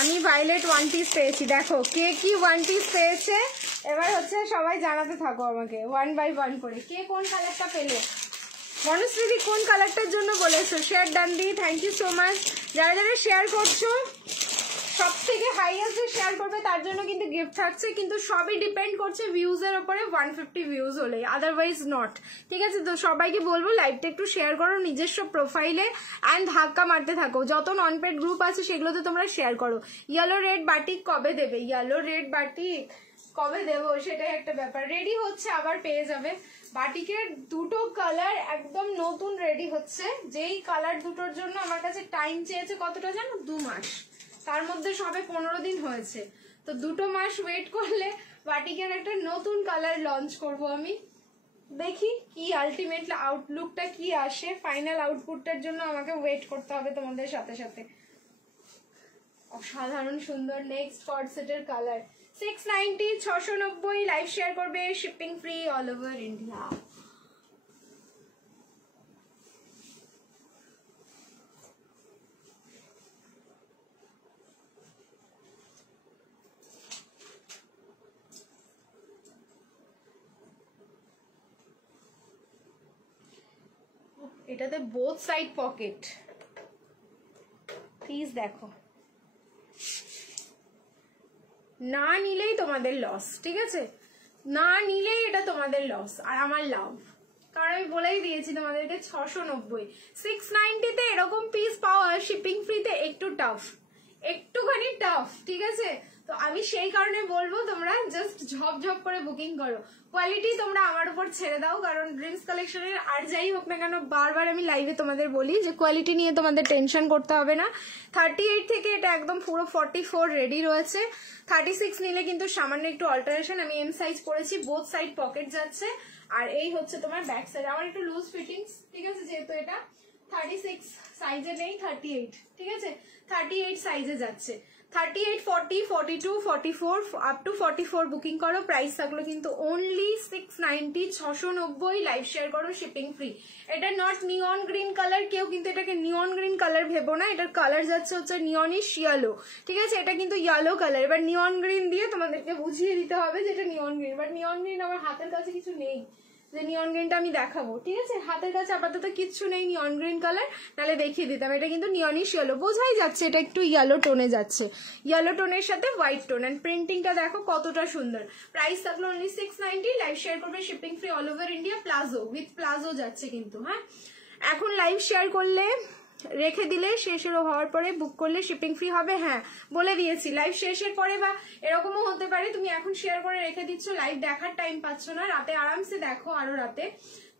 আমি ভায়োলেট 1 পিস পেয়েছি, দেখো কে কি 1 পিস পেয়েছে। এবার হচ্ছে সবাই জানাতে থাকো আমাকে 1 বাই 1 করে, কে কোন কালারটা পেলে। মনুশ্রী কোন কালারটার জন্য বলেছো? শেয়ার ডান দি, থ্যাংক ইউ সো মাচ। যারা যারা শেয়ার করছো, সব থেকে হাইয়েস্ট যে শেয়ার করবে তার জন্য কিন্তু গিফট থাকছে, কিন্তু সবই ডিপেন্ড করছে ভিউজ এর উপরে। 150 ভিউজ হলে, আদারওয়াইজ নট, ঠিক আছে? তো সবাইকে বলবো লাইভটা একটু শেয়ার করো নিজস্ব প্রোফাইলে, অ্যান্ড ধাক্কা মারতে থাকো। যত নন পেড গ্রুপ আছে সেগুলোতে তোমরা শেয়ার করো। ইয়েলো রেড বাটিক কবে দেবে? ইয়েলো রেড বাটিক কবে দেবো সেটাই একটা ব্যাপার। রেডি হচ্ছে, আবার পেয়ে যাবে। বাটিকের দুটো কালার একদম নতুন রেডি হচ্ছে, যেই কালার দুটোর জন্য আমার কাছে টাইম চেয়েছে কতটা জানো? 2 মাস, তার মধ্যে সবে 15 দিন হয়েছে। তো 2 মাস ওয়েট করলে বাটিকের একটা নতুন কালার লঞ্চ করব আমি। দেখি কি আলটিমেট আউটলুকটা কি আসে, ফাইনাল আউটপুটটার জন্য আমাকে ওয়েট করতে হবে তোমাদের সাথে সাথে। অসাধারণ সুন্দর নেক্সট কর্ড সেটের কালার 690, 690, লাইভ শেয়ার করবে, shipping free all over India. এটাতে বোথ সাইড পকেট, প্লিজ দেখো। না নিলেই তোমাদের লস, ঠিক আছে? না নিলেই এটা তোমাদের লস আর আমার লাভ, কারণ আমি বলেই দিয়েছি তোমাদেরকে 690। 690-তে এরকম পিস পাওয়া শিপিং ফ্রিতে একটু টাফ, একটুখানি টাফ, ঠিক আছে? তো আমি সেই কারণে বলবো তোমরা জাস্ট ঝপঝপ করে বুকিং করো। কোয়ালিটি তোমরা আমার উপর ছেড়ে দাও, কারণ ড্রিমস কালেকশনের আর যাই হোক না কেন, বারবার আমি লাইভে তোমাদের বলি যে কোয়ালিটি নিয়ে তোমাদের টেনশন করতে হবে না। 38 থেকে এটা একদম পুরো 44 রেডি রয়েছে। 36 নিলে কিন্তু সামান্য একটু অল্টারেশন, আমি এম সাইজ করেছি, বোথ সাইড পকেট যাচ্ছে। আর এই হচ্ছে তোমার ব্যাক সাইড, আমার একটু লুজ ফিটিংস, ঠিক আছে? যেহেতু এটা 36 সাইজে নেই, 38, ঠিক আছে? 38 সাইজে যাচ্ছে। 38, 40, 42, 44 আপ টু 44 বুকিং করো। প্রাইস থাকলো কিন্তু অনলি 690, 690, লাইভ শেয়ার করো, শিপিং ফ্রি। এটা নট নিয়ন গ্রিন কালার, কেউ কিন্তু এটাকে নিয়ন গ্রিন কালার ভেবো না, এটার কালার যাচ্ছে হচ্ছে নিয়নিশ ইয়েলো, ঠিক আছে? এটা কিন্তু ইয়েলো কালার, এবার নিয়ন গ্রিন দিয়ে তোমাদেরকে বুঝিয়ে দিতে হবে যে এটা নিয়ন গ্রিন, বাট নিয়ন গ্রিন আমার হাতের কাছে কিছু নেই যে নিয়ন গ্রিনটা আমি দেখাবো, ঠিক আছে? হাতের কাছে আপাতত কিচ্ছু নেই নিয়ন গ্রিন কালার, তাহলে দেখিয়ে দিতাম। এটা কিন্তু নিয়নিশ ইয়েলো, বোঝাই যাচ্ছে এটা একটু ইয়েলো টোনে যাচ্ছে, ইয়েলো টোনের সাথে হোয়াইট টোন। এন্ড প্রিন্টিংটা দেখো কতটা সুন্দর। প্রাইস থাকলো অনলি 690, লাইভ শেয়ার করবে, shipping free all over India. Palazzo with palazzo যাচ্ছে কিন্তু, হ্যাঁ? এখন লাইভ শেয়ার করলে, রেখে দিলে, শেষের হওয়ার পরে বুক করলে শিপিং ফ্রি হবে। হ্যাঁ বলে দিয়েছি, লাইভ শেষের পরে, বা এরকমও হতে পারে তুমি এখন শেয়ার করে রেখে দিচ্ছ, লাইভ দেখার টাইম পাচ্ছ না, রাতে আরামসে দেখো, আরো রাতে,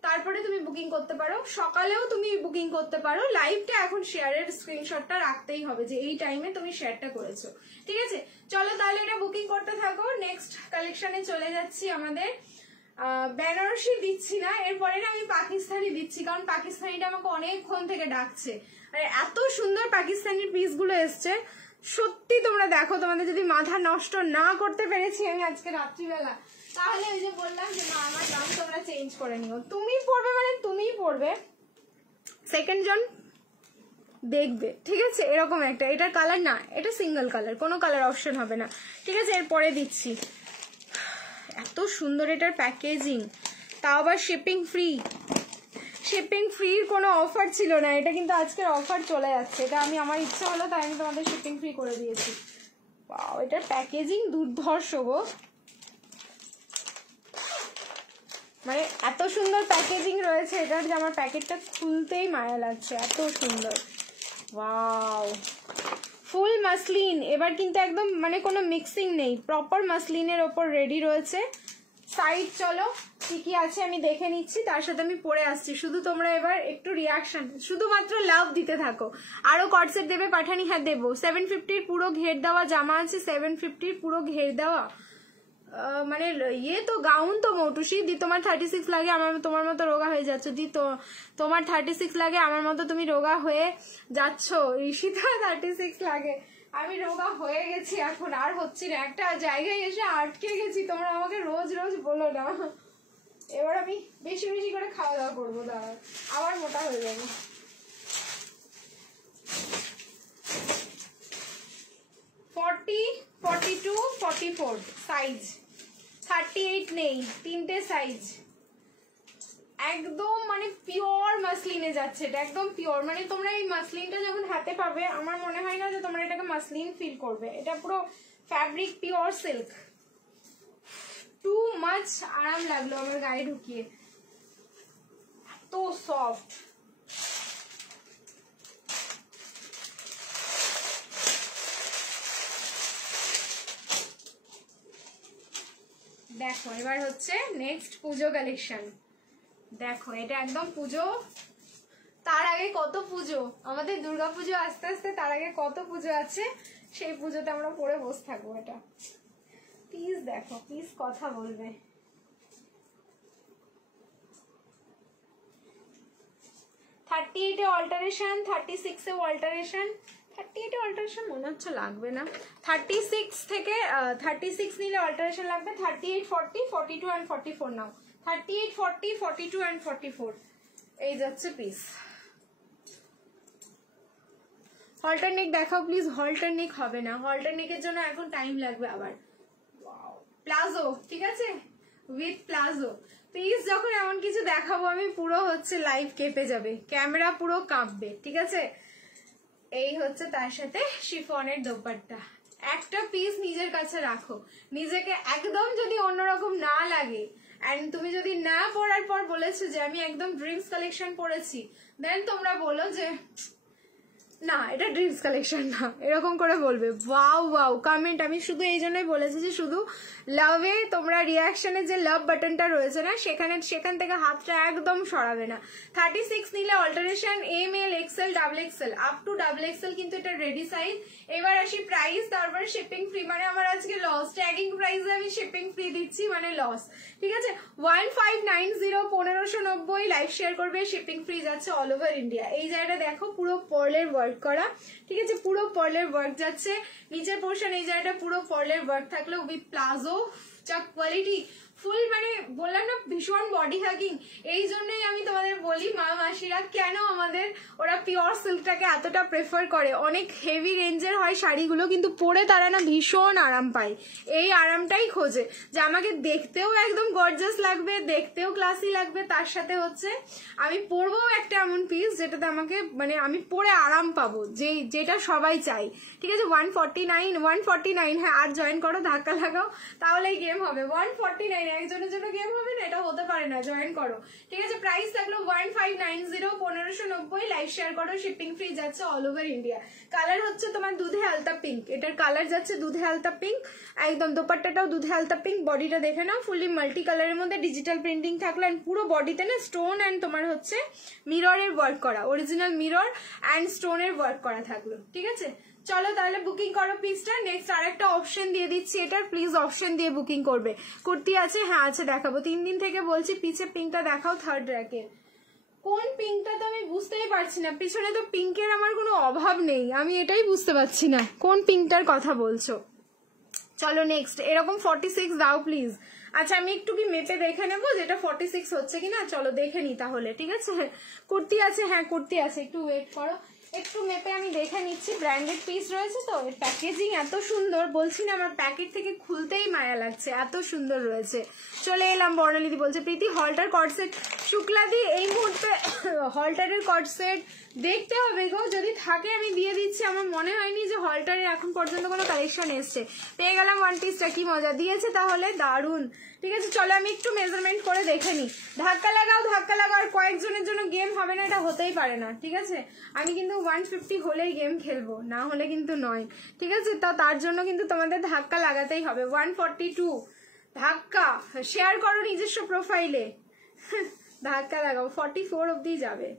তারপরে তুমি বুকিং করতে পারো, সকালেও তুমি বুকিং করতে পারো। লাইভটা এখন শেয়ারের স্ক্রিনশটটা রাখতেই হবে যে এই টাইমে তুমি শেয়ারটা করেছো, ঠিক আছে? চলো তাহলে এটা বুকিং করতে থাকো। নেক্সট কালেকশনে চলে যাচ্ছি আমাদের। বেনারসি দিচ্ছি না, এরপরে না আমি পাকিস্তানি দিচ্ছি, কারণ পাকিস্তানিটা আমাকে অনেকক্ষণ থেকে ডাকছে। আর এত সুন্দর পাকিস্তানি পিসগুলো এসছে, সত্যি তোমরা দেখো, তোমাদের যদি মাথা নষ্ট না করতে পেরেছি আমি আজকে রাত্রিবেলা, তাহলে ওই যে বললাম যে মা আমার দাম তোমরা চেঞ্জ করে নিও। তুমি পড়বে মানে তুমিই পড়বে, সেকেন্ড জন দেখবে, ঠিক আছে? এরকম একটা, এটার কালার না, এটা সিঙ্গেল কালার, কোনো কালার অপশন হবে না, ঠিক আছে? এরপরে দিচ্ছি, এত সুন্দর এটার প্যাকেজিং, তাও আবার শিপিং ফ্রি। শিপিং ফ্রির কোনো অফার ছিল না, এটা কিন্তু আজকের অফার চলে যাচ্ছে। এটা আমি, আমার ইচ্ছা হলো তাই আমি তোমাদের শিপিং ফ্রি করে দিয়েছি। ওয়াও, এটার প্যাকেজিং দুর্ধর্ষ গো, মানে এত সুন্দর প্যাকেজিং রয়েছে এটার যে আমার প্যাকেটটা খুলতেই মায়া লাগছে, এত সুন্দর। ওয়াও, ফুল মাসলিন, এবার কিন্তু একদম মানে কোনো মিক্সিং নেই, প্রপার মাসলিনের ওপর রেডি রয়েছে। সাইড চলো কি কি আছে আমি দেখে নিচ্ছি, তার সাথে আমি পরে আসছি। শুধু তোমরা এবার একটু রিয়াকশন, শুধুমাত্র লাভ দিতে থাকো। আরো কটসেট দেবে পাঠানি? হ্যাঁ দেবো। 750 পুরো ঘের দেওয়া জামা আছে, 750 পুরো ঘের দেওয়া, মানে ইয়ে তো গাউন তো মৌটুসি দি। তোমার 36 লাগে, আমার তোমার মতো রোগা হয়ে যাচ্ছ দি। তো তোমার 36 লাগে, আমার মতো তুমি রোগা হয়ে যাচ্ছ। ঈশিতা 36 লাগে, আমি রোগা হয়ে গেছি, এখন আর হচ্ছি না। একটা জায়গায় এসে আটকে গেছি, তোমরা আমাকে রোজ রোজ বলো না। এবার আমি বেশি বেশি করে খাওয়া দাওয়া করবো, দাঁড়া আবার মোটা হয়ে যাবো। ফর্টি, 42, 44 সাইজ, 38 নেই, তিনটে সাইজ। একদম মানে পিওর মাসলিনে যাচ্ছে এটা, একদম পিওর। মানে তোমরা এই মাসলিনটা যখন হাতে পাবে, আমার মনে হয় না যে তোমরা এটাকে মাসলিন ফিল করবে। এটা পুরো fabric pure silk. Too much আরাম লাগলো আমার গায়ে ঢুকিয়ে, এত সফট। দেখো এবার হচ্ছে নেক্সট পুজো কালেকশন। দেখো এটা একদম পুজো, তার আগে কত পুজো, আমাদের দুর্গা পুজো আস্তে আস্তে, তার আগে কত পুজো আছে, সেই পুজোতে আমরা পরে বসে থাকবো। এটা পিস দেখো, পিস কথা বলবে। 38 এ অল্টারেশন, 36 এ অল্টারেশন, 38 এ অল্টারেশন মনে হচ্ছে লাগবে না। 36 থেকে 36 নিলে অল্টারেশন লাগবে। 38, 40, 42 and 44 নাও। 38, 40, 42 and 44 এই যাচ্ছে পিস। হল্টার নেক দেখাও প্লিজ। হল্টার নেক হবে না, হল্টার নেকের জন্য এখন টাইম লাগবে আবার। প্লাজো ঠিক আছে, উইথ প্লাজো। প্লিজ যখন এমন কিছু দেখাবো আমি, পুরো হচ্ছে লাইভ কেঁপে যাবে, ক্যামেরা পুরো কাঁপবে, ঠিক আছে। এই হচ্ছে তার সাথে শিফনের দোপাট্টা। একটা পিস নিজের কাছে রাখো, নিজেকে একদম যদি অন্যরকম না লাগে, এন্ড তুমি যদি না পরার পর বলেছো যে আমি একদম ড্রিমস কালেকশন পরেছি, দেন তোমরা বলো যে না এটা ড্রিমস কালেকশন না, এরকম করে বলবে। Wow wow comment. আমি শুধু এই জন্যই বলেছি যে শুধু লাভে তোমরা রিয়াকশনে যে লাভ বাটনটা রয়েছে না, সেখান থেকে হাতটা একদম সরাবে না। 36 নিলে alteration M L XL double XL up to double XL, কিন্তু এটা রেডি সাইজ। এবার আসি প্রাইস, তারপরে শিপিং ফ্রি। মানে আমার আজকে লস, ট্যাগিং প্রাইসে আমি শিপিং ফ্রি দিচ্ছি, মানে লস, ঠিক আছে। 1590, 1590 লাইভ শেয়ার করবে, শিপিং ফ্রি যাচ্ছে অল ওভার ইন্ডিয়া। এই জায়গাটা দেখো পুরো পার্লের ওয়ার্ক করা, ঠিক আছে, পুরো পার্লের ওয়ার্ক যাচ্ছে। নিচের পোর্শন এই জায়গাটা পুরো পার্লের ওয়ার্ক থাকলো উইথ প্লাজো, যা কোয়ালিটি ফুল, মানে বললাম না ভীষণ বডি হাগিং। এই জন্যই আমি তোমাদের বলি মা মাসিরা কেন আমাদের ওরা পিওর সিল্কটাকে এতটা প্রেফার করে। অনেক হেভি রেঞ্জের হয় শাড়িগুলো, কিন্তু পরে তারা না ভীষণ আরাম পায়, এই আরামটাই খোঁজে যে আমাকে দেখতেও একদম গর্জাস লাগবে, দেখতেও ক্লাসি লাগবে, তার সাথে হচ্ছে আমি পরবো একটা এমন পিস যেটাতে আমাকে মানে আমি পরে আরাম পাবো, যেটা সবাই চাই, ঠিক আছে। 149, হ্যাঁ আর জয়েন করো, ধাক্কা লাগাও, তাহলেই গেম হবে। 149 একজনের জন্য গেম হবে না, এটা হতে পারে না, জয়েন করো, ঠিক আছে। প্রাইস থাকলো 1590, 1590, লাইভ শেয়ার করো, শিপিং ফ্রি যাচ্ছে অল ওভার ইন্ডিয়া। কালার হচ্ছে তোমার দুধে আলতা পিঙ্ক, এটার কালার যাচ্ছে দুধে আলতা পিঙ্ক, একদম দোপাট্টাটাও দুধে আলতা পিঙ্ক। বডিটা দেখে নাও, ফুললি মাল্টি কালারের মধ্যে ডিজিটাল প্রিন্টিং থাকলো, এন্ড পুরো বডিতে না স্টোন এন্ড তোমার হচ্ছে মিররের ওয়ার্ক করা, অরিজিনাল মিরর এন্ড স্টোনের ওয়ার্ক করা থাকলো, ঠিক আছে। চলো তাহলে বুকিং করো পিসটা। নেক্সট আরেকটা অপশন দিয়ে দিচ্ছি এটার, প্লিজ অপশন দিয়ে বুকিং করবে। কুর্তি আছে? হ্যাঁ আছে, দেখাবো। 3 দিন থেকে বলছি পিছে পিঙ্কটা দেখাও, থার্ড র্যাকের। কোন পিঙ্কটা তো আমি বুঝতেই পারছি না, পিছনে তো পিঙ্কের আমার কোনো অভাব নেই, আমি এটাই বুঝতে পারছি না কোন পিঙ্কটার কথা বলছো। চলো নেক্সট, এরকম 46 দাও প্লিজ। আচ্ছা আমি একটু কি মেপে দেখে নেবো যেটা 46 হচ্ছে কিনা, চলো দেখে নি তাহলে, ঠিক আছে। কুর্তি আছে? হ্যাঁ কুর্তি আছে, একটু ওয়েট করো, একটু মেপে আমি দেখে নিচ্ছি। ব্র্যান্ডেড পিস রয়েছে তো, এর প্যাকেজিং এত সুন্দর, বলছি না আমার প্যাকেট থেকে খুলতেই মায়া লাগছে, এত সুন্দর রয়েছে। চলে এলাম, বর্ণালীদি বলছে প্রীতি হলটার কর্ডসেট। শুক্লাদি এই মুহূর্তে হলটারের কর্ডসেট দেখতে হবে গো, যদি থাকে আমি দিয়ে দিচ্ছি। আমার মনে হয়নি যে হলটারের এখন পর্যন্ত কোনো কালেকশন এসছে। পেয়ে গেলাম ওয়ান পিসটা, কি মজা দিয়েছে তাহলে, দারুন, ঠিক আছে। চলো আমি একটু মেজারমেন্ট করে দেখে নিই। ধাক্কা লাগাও, ধাক্কা লাগাও, আর কয়েকজনের জন্য গেম হবে না, এটা হতেই পারে না, ঠিক আছে। আমি কিন্তু 150 হলেই গেম খেলবো, না হলে কিন্তু নয়, ঠিক আছে? তার জন্য কিন্তু তোমাদের ধাক্কা লাগাতেই হবে। 142 ধাক্কা, শেয়ার করো নিজস্ব প্রোফাইলে, ধাক্কা লাগাও। 44 অব্দি যাবে,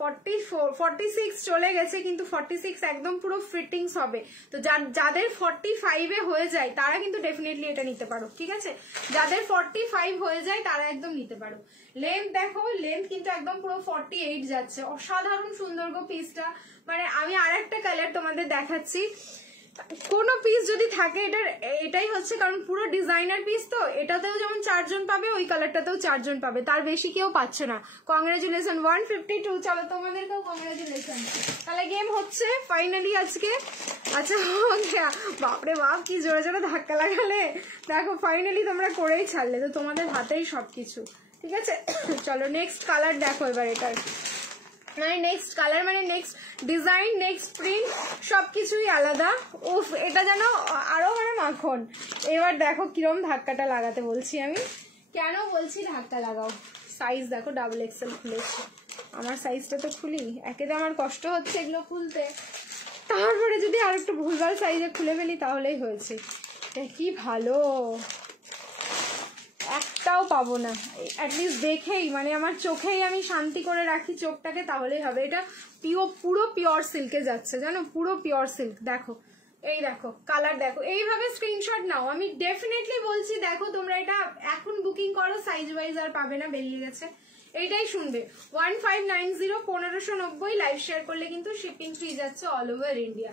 44 46 চলে গেছে, কিন্তু 46 একদম পুরো ফিটিংস হবে। তো যাদের 45-এ হয়ে যায় তারা কিন্তু ডেফিনেটলি এটা নিতে পারো, ঠিক আছে? যাদের 45 হয়ে যায় তারা একদম নিতে পারো। লেন্থ দেখো, লেন্থ কিন্তু একদম পুরো 48 যাচ্ছে, অসাধারণ সুন্দর গো পিসটা। মানে আমি আর একটা কালার তোমাদের দেখাচ্ছি, কোন পিস যদি থাকে এটাই হচ্ছে, কারণ পুরো ডিজাইনার পিস তো, এটাতেও যেমন 4 জন পাবে, ওই কালারটাতেও 4 জন পাবে, তার বেশি কেউ পাচ্ছে না। কংগ্রাচুলেশন 152, চলো তোমাদেরকেও কংগ্রাচুলেশন। তাহলে গেম হচ্ছে ফাইনালি আজকে। আচ্ছা বাপরে বাপ, কি জোরে জোরে ধাক্কা লাগালে, দেখো ফাইনালি তোমরা করেই ছাড়লে, তো তোমাদের হাতেই সবকিছু, ঠিক আছে? চলো নেক্সট কালার দেখো এবার এটার, মানে নেক্সট কালার মানে নেক্সট ডিজাইন, নেক্সট প্রিন্ট, সবকিছুই আলাদা। উফ, এটা যেন আরো মানে মাখন। এবার দেখো কিরম ধাক্কাটা লাগাতে বলছি আমি, কেন বলছি ধাক্কা লাগাও। সাইজ দেখো, ডাবল এক্সেল খুলেছি, আমার সাইজটা তো খুলি, একেতে আমার কষ্ট হচ্ছে এগুলো খুলতে, তারপরে যদি আর একটু ভুলভাল সাইজে খুলে ফেলি তাহলেই হয়েছে। কি ভালো, একটাও পাবো না, অ্যাটলিস্ট দেখেই মানে আমার চোখেই আমি শান্তি করে রাখি চোখটাকে, তাহলেই হবে। এটা পুরো পিওর সিল্কে যাচ্ছে, জানো, পুরো পিওর সিল্ক। দেখো, এই দেখো কালার দেখো, এইভাবে স্ক্রিনশট নাও, আমি ডেফিনেটলি বলছি। দেখো তোমরা এটা এখন বুকিং করো, সাইজ ওয়াইজ আর পাবে না, বেরিয়ে গেছে। এইটাই শুনবে 1590 1590, লাইভ শেয়ার করলে কিন্তু শিপিং ফ্রি যাচ্ছে অল ওভার ইন্ডিয়া।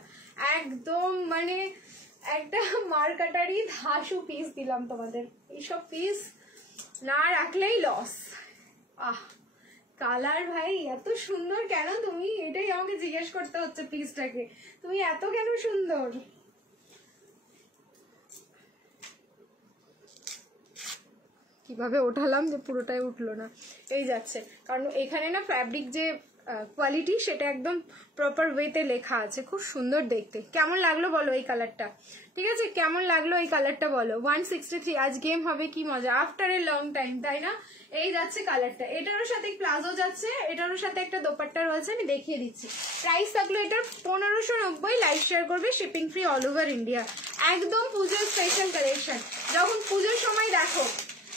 একদম মানে একটা মার্কাটারি ধাসু পিস দিলাম তোমাদের, এইসব পিস না রাখলেই লস। কালার ভাই এত সুন্দর কেন, তুমি এটাই আমাকে জিজ্ঞেস করতে হচ্ছে পিসটাকে, তুমি এত কেন সুন্দর। কিভাবে ওঠালাম যে পুরোটাই উঠলো না, এই যাচ্ছে, কারণ এখানে না ফ্যাব্রিক যে কোয়ালিটি সেটা একদম প্রপার ওয়েতে লেখা আছে, খুব সুন্দর দেখতে। কেমন লাগলো বলো এই কালারটা, ঠিক আছে? কেমন লাগলো এই কালারটা বলো। 163, আজ গেম হবে, কি মজা, আফটার এ লং টাইম, তাই না? এই যাচ্ছে কালারটা, এটারও সাথে প্লাজো যাচ্ছে, এটারও সাথে একটা দোপাট্টা রয়েছে, আমি দেখিয়ে দিচ্ছি। প্রাইস থাকলো এটার 1590, লাইভ শেয়ার করবে, shipping free all over India. একদম পুজোর স্পেশাল কালেকশন, যখন পুজোর সময় দেখো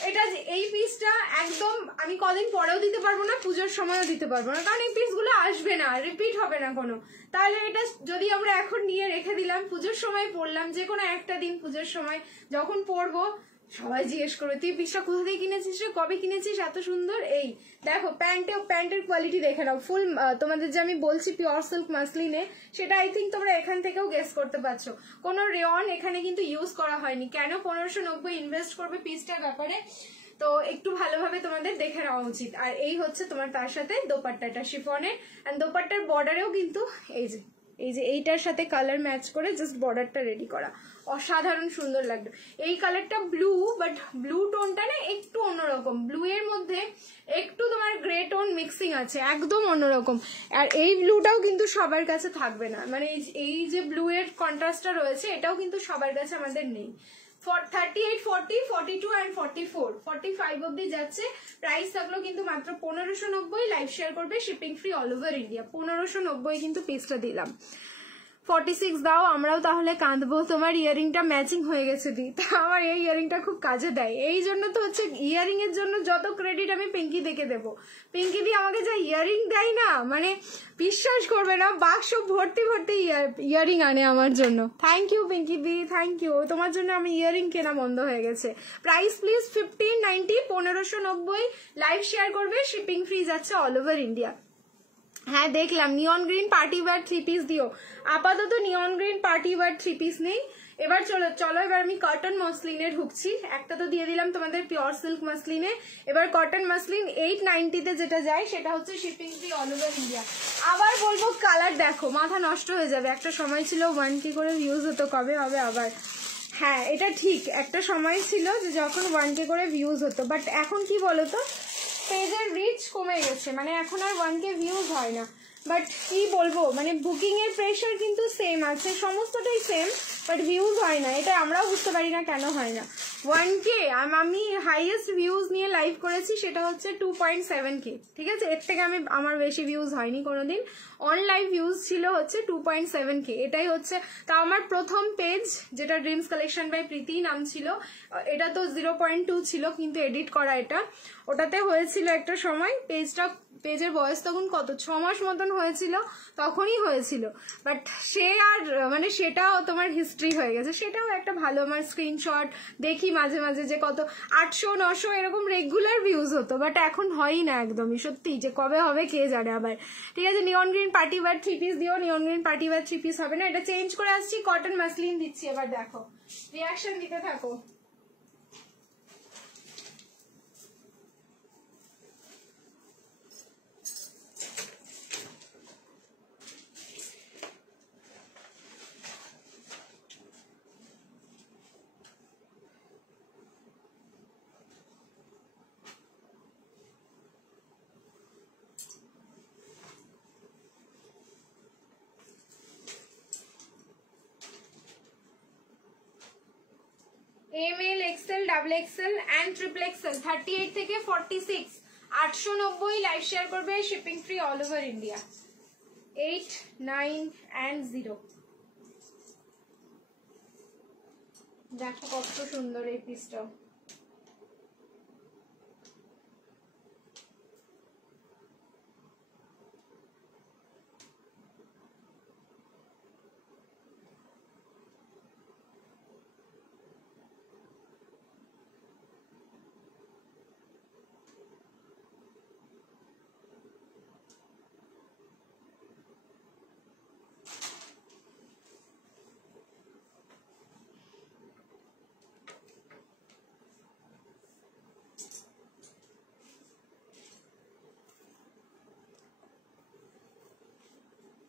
এটা, এই পিসটা একদম আমি কদিন পরেও দিতে পারবো না, পুজোর সময়ও দিতে পারবো না, কারণ এই পিসগুলো আসবে না, রিপিট হবে না কোনো। তাহলে এটা যদি আমরা এখন নিয়ে রেখে দিলাম, পুজোর সময় পরলাম, যে কোনো একটা দিন পুজোর সময় যখন পরবো, সবাই জিজ্ঞেস করবে তুই পিসটা কোথা থেকে কিনেছিস রে, কবে কিনেছিস, এত সুন্দর। এই দেখো প্যান্টের কোয়ালিটি দেখে নাও, ফুল তোমাদের যে আমি বলছি পিওর সিল্ক মাসলিনে, সেটা আই থিঙ্ক তোমরা এখান থেকেও গেস করতে পারছো, কোনো রেয়ন এখানে কিন্তু ইউজ করা হয়নি। কেন 1590 ইনভেস্ট করবে পিসটার ব্যাপারে, তো একটু ভালোভাবে তোমাদের দেখে নেওয়া উচিত। আর এই হচ্ছে তোমার তার সাথে দোপাট্টাটা শিফনের, এন্ড দোপাট্টার বর্ডারেও কিন্তু এই যে এইটার সাথে কালার ম্যাচ করে জাস্ট বর্ডারটা রেডি করা, অসাধারণ সুন্দর লাগলো। এই কালারটা ব্লু, বাট ব্লু টোনটা না একটু অন্যরকম, ব্লু এর মধ্যে একটু তোমার গ্রে টোন মিক্সিং আছে, একদম অন্যরকম। আর এই ব্লুটাও কিন্তু সবার কাছে থাকবে না, মানে এই যে ব্লু এর কন্ট্রাস্টটা রয়েছে, এটাও কিন্তু সবার কাছে আমাদের নেই। 38, 40, 42 and 44, 45 অব্দি যাচ্ছে। প্রাইস থাকলো কিন্তু মাত্র 1590, লাইভ শেয়ার করবে, shipping free all over India. 1590 কিন্তু পিসটা দিলাম। 46 দাও, আমরাও তাহলে কাঁদবো। তোমার ইয়ারিংটা ম্যাচিং হয়ে গেছে দি, তা আমার এই ইয়ারিংটা খুব কাজে দেয়, এই জন্য তো হচ্ছে ইয়ারিং এর জন্য যত ক্রেডিট আমি পিঙ্কি দেখে দেবো। পিঙ্কি দি আমাকে যা ইয়ারিং দেয় না, মানে বিশ্বাস করবে না, বাক্স ভর্তি ভর্তি ইয়ারিং আনে আমার জন্য। থ্যাংক ইউ পিঙ্কি দি, থ্যাংক ইউ, তোমার জন্য আমি ইয়ারিং কেনা বন্ধ হয়ে গেছে। প্রাইস প্লিজ 1590, 1590, লাইভ শেয়ার করবে, শিপিং ফ্রি যাচ্ছে অল ওভার ইন্ডিয়া। হ্যাঁ দেখলাম neon green party wear 3 piece দিও, আপাতত neon green party wear 3 piece নেই। এবার চলো এবার আমি কটন মসলিনে ঢুকছি। একটা তো দিয়ে দিলাম তোমাদের পিওর সিল্ক মসলিনে, এবার কটন মসলিন 890 যেটা যায় সেটা হচ্ছে shipping free all over India. আবার বলবো কালার দেখো, মাথা নষ্ট হয়ে যাবে। একটা সময় ছিল 1K করে ভিউজ হতো, কবে হবে আবার? হ্যাঁ এটা ঠিক, একটা সময় ছিল যে যখন 1K করে ভিউজ হতো, বাট এখন কি বলতো, পেজের রিচ কমে গেছে, মানে এখন আর 1K ভিউজ হয় না। বাট কি বলবো, মানে বুকিং এর প্রেশার কিন্তু সেম আছে, সমস্তটাই সেম, বাট ভিউজ হয় না, এটা আমরাও বুঝতে পারি না কেন হয় না। 1K আমি হাইয়েস্ট ভিউজ নিয়ে লাইভ করেছি, সেটা হচ্ছে 2.7K। ঠিক আছে, এর থেকে আমার বেশি ভিউজ হয়নি কোনোদিন। অন লাইভ ভিউজ ছিল হচ্ছে 2.7K। এটাই হচ্ছে, তা আমার প্রথম পেজ যেটা ড্রিমস কালেকশন বাই প্রীতি নাম ছিল, এটা তো 0.2 ছিল কিন্তু এডিট করা এটা, ওটাতে হয়েছিল একটা সময় পেজের বয়স তখন কত 6 মাস মতন হয়েছিল, তখনই হয়েছিল। বাট সে আর মানে সেটাও তোমার হিস্ট্রি হয়ে গেছে, সেটাও একটা ভালো আমার স্ক্রিনশট দেখি মাঝে মাঝে যে কত 800-900 এরকম রেগুলার ভিউজ হতো, বাট এখন হয়ই না একদমই, সত্যি যে কবে হবে কে জানে আবার। ঠিক আছে, neon green party wear 3 piece দিও, neon green party wear 3 piece হবে না, এটা চেঞ্জ করে আসছি, কটন মাসলিন দিচ্ছি। এবার দেখো, রিয়াকশন দিতে থাকো। ML, XL, XXL and triple XL 38 থেকে 46 890 লাইভ শেয়ার করবে, shipping free all over India. 8, 9 and 0। দেখো কত সুন্দর এই পিসটা।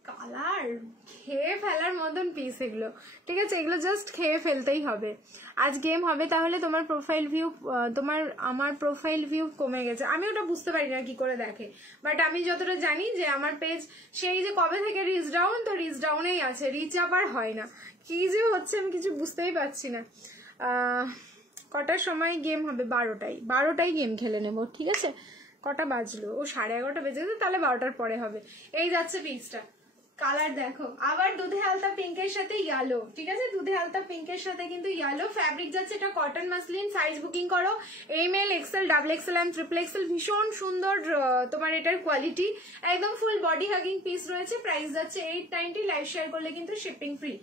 কালার খেয়ে ফেলার মতন পিস এগুলো। ঠিক আছে, এগুলো জাস্ট খেয়ে ফেলতেই হবে। আজ গেম হবে তাহলে তোমার প্রোফাইল ভিউ, আমার প্রোফাইল ভিউ কমে গেছে, আমি ওটা বুঝতে পারি না কি করে দেখে, বাট আমি যতটা জানি যে আমার পেজ সেই যে কবে থেকে রিচ ডাউন, তো রিচ ডাউনেই আছে, রিচ আপ আর হয় না। কি যে হচ্ছে আমি কিছু বুঝতেই পারছি না। কটার সময় গেম হবে? 12টায় গেম খেলে নেবো। ঠিক আছে, কটা বাজলো? ও 11:30 বেজে গেছে, তাহলে 12টার পরে হবে। এই যাচ্ছে পিসটা, কালার দেখো, আবার দুধে হালতা পিঙ্কের সাথে ইয়েলো। ঠিক আছে, দুধে হালতা পিঙ্কের সাথে কিন্তু ইয়েলো ফ্যাব্রিক যাচ্ছে, এটা কটন মাসলিন। সাইজ বুকিং করো, ML, XL, XXL and triple XL। ভীষণ সুন্দর তোমার এটার কোয়ালিটি, একদম ফুল বডি হাগিং পিস রয়েছে। প্রাইস যাচ্ছে 890, লাইভ শেয়ার করলে কিন্তু শিপিং ফ্রি।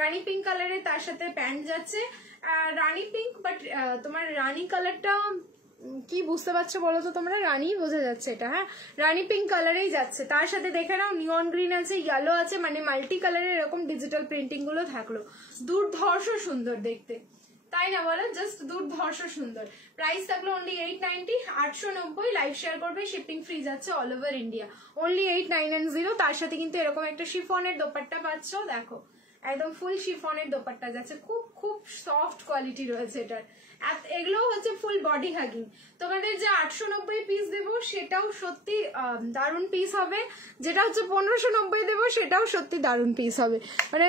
রানি পিঙ্ক কালারে তার সাথে প্যান্ট যাচ্ছে, রানি পিঙ্ক, বাট তোমার রানি কালারটা কি বুঝতে পারছো বলো তো তোমরা? রানি বোঝা যাচ্ছে এটা, হ্যাঁ রানি পিঙ্ক কালারেই যাচ্ছে। তার সাথে দেখে নাও নিয়ন গ্রিন আছে, ইয়েলো আছে, মানে মাল্টি কালারের এরকম ডিজিটাল প্রিন্টিং গুলো থাকলো। দুর্ধর্ষ সুন্দর দেখতে, তাই না বলো? জাস্ট দুর্ধর্ষ সুন্দর। প্রাইস থাকলো অনলি 890, 890, লাইভ শেয়ার করবে, শিপিং ফ্রি যাচ্ছে অল ওভার ইন্ডিয়া। অনলি 8990। তার সাথে কিন্তু এরকম একটা শিফনের দোপাট্টা পাচ্ছ, দেখো একদম ফুল শিফনের দোপাট্টা যাচ্ছে, খুব খুব সফট কোয়ালিটি রয়েছে এটার। এগুলো হচ্ছে ফুল বডি হাগিং। তোমাদের যে 890 পিস দেবো সেটাও সত্যি দারুণ পিস হবে, যেটা হচ্ছে 1590 দেবো সেটাও সত্যি দারুণ পিস হবে। মানে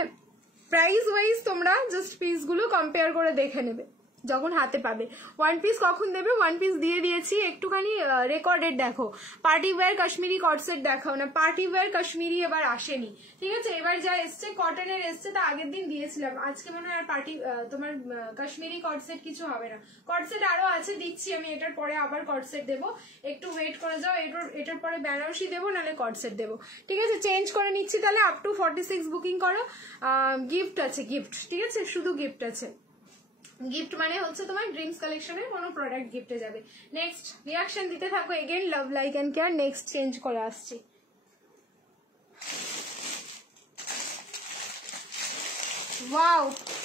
প্রাইস ওয়াইজ তোমরা জাস্ট পিসগুলো কম্পেয়ার করে দেখে নেবে যখন হাতে পাবে। ওয়ান পিস কখন দেবে? ওয়ান পিস দিয়ে দিয়েছি, একটুখানি রেকর্ডেড দেখো। পার্টি ওয়্যার কাশ্মীরি কটসেট দেখাও না, পার্টি ওয়্যার কাশ্মীরি এবার আসেনি। ঠিক আছে, এবার যা এসছে কটনের এসছে, তা আগের দিন দিয়েছিলাম, আজকে মনে হয় আর পার্টি তোমার কাশ্মীরি কটসেট কিছু হবে না। কটসেট আরো আছে, দিচ্ছি আমি, এটার পরে আবার কটসেট দেবো, একটু ওয়েট করে যাও। এটার পরে বেনারসি দেবো, নাহলে কটসেট দেবো। ঠিক আছে, চেঞ্জ করে নিচ্ছি তাহলে। আপ টু 46 বুকিং করো। গিফট আছে, গিফট। ঠিক আছে, শুধু গিফট আছে। গিফট মানে হচ্ছে তোমার ড্রিমস কালেকশনের কোনো প্রোডাক্ট গিফটে যাবে। নেক্সট রিয়াকশন দিতে থাকো, again love like and care. Next change করে আসছি। ওয়াও,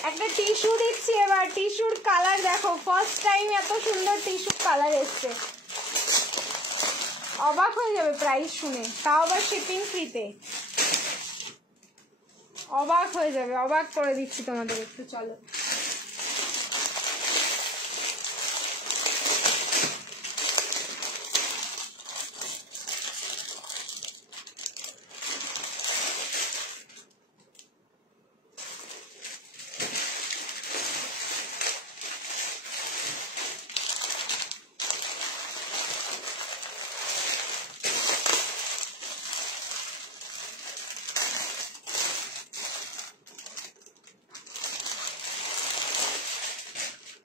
একটা টিস্যু দিচ্ছি এবার। টিস্যুর কালার দেখো, ফার্স্ট টাইম এত সুন্দর টিস্যুর কালার এসছে, অবাক হয়ে যাবে প্রাইস শুনে, তাও আবার শিপিং ফ্রিতে। অবাক হয়ে যাবে, অবাক করে দিচ্ছি তোমাদের একটু, চলো।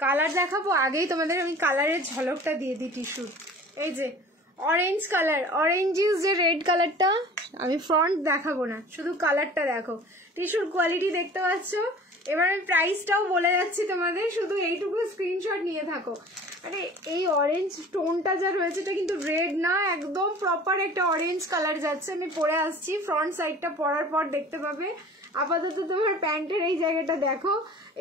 কালার দেখাবো, আগেই তোমাদের আমি কালারের ঝলকটা দিয়ে দিই টিস্যুর। এই যে অরেঞ্জ কালার, অরেঞ্জ ইজ যে রেড কালারটা, আমি ফ্রন্ট দেখাবো না, শুধু কালারটা দেখো। টিস্যুর কোয়ালিটি দেখতে পাচ্ছ। এবার আমি প্রাইসটাও বলে যাচ্ছি তোমাদের, শুধু এইটুকু স্ক্রিনশট নিয়ে থাকো। আরে এই অরেঞ্জ টোনটা যা রয়েছে এটা কিন্তু রেড না, একদম প্রপার একটা অরেঞ্জ কালার যাচ্ছে। আমি পরে আসছি, ফ্রন্ট সাইডটা পরার পর দেখতে পাবে। আপাতত তোমার প্যান্টের এই জায়গাটা দেখো,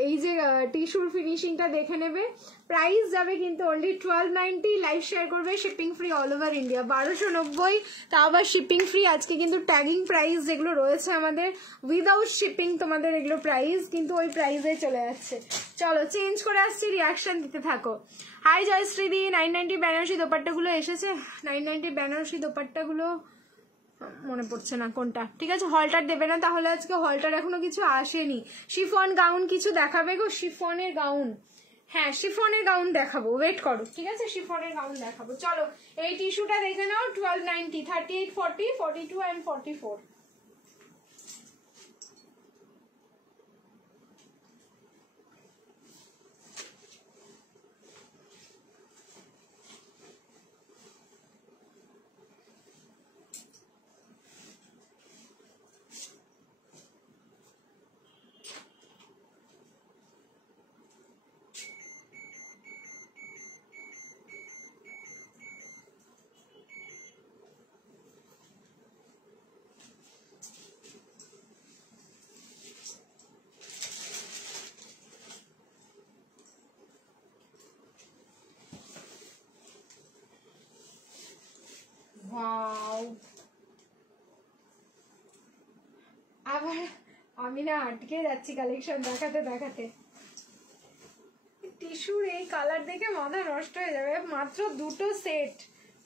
এই যে টিস্যুর ফিনিশিংটা দেখে নেবে। প্রাইস যাবে কিন্তু অনলি 1290, লাইভ শেয়ার করবে, shipping free all over India. 1290, তা আবার শিপিং ফ্রি। আজকে কিন্তু ট্যাগিং প্রাইস যেগুলো রয়েছে আমাদের উইদাউট শিপিং, তোমাদের এগুলো প্রাইস কিন্তু ওই প্রাইসে চলে যাচ্ছে। চলো চেঞ্জ করে আসছি, রিয়াকশন দিতে থাকো। হাই জয়শ্রীদি, 990 বেনারসি দোপাট্টাগুলো এসেছে। 990 বেনারসি দোপাট্টাগুলো মনে পড়ছে না কোনটা। ঠিক আছে, হলটার দেবে না তাহলে আজকে, হলটার এখনো কিছু আসেনি। শিফন গাউন কিছু দেখাবে গো, শিফনের গাউন। হ্যাঁ শিফনের গাউন দেখাবো, ওয়েট করো। ঠিক আছে, শিফনের গাউন দেখাবো। চলো এই টিস্যুটা দেখে নাও, 1290, 38, 40, 42 and 44। আবার আমি না আটকে যাচ্ছি কালেকশন দেখাতে দেখাতে। টিস্যুর এই কালার দেখে মাথা নষ্ট হয়ে যাবে। মাত্র দুটো সেট,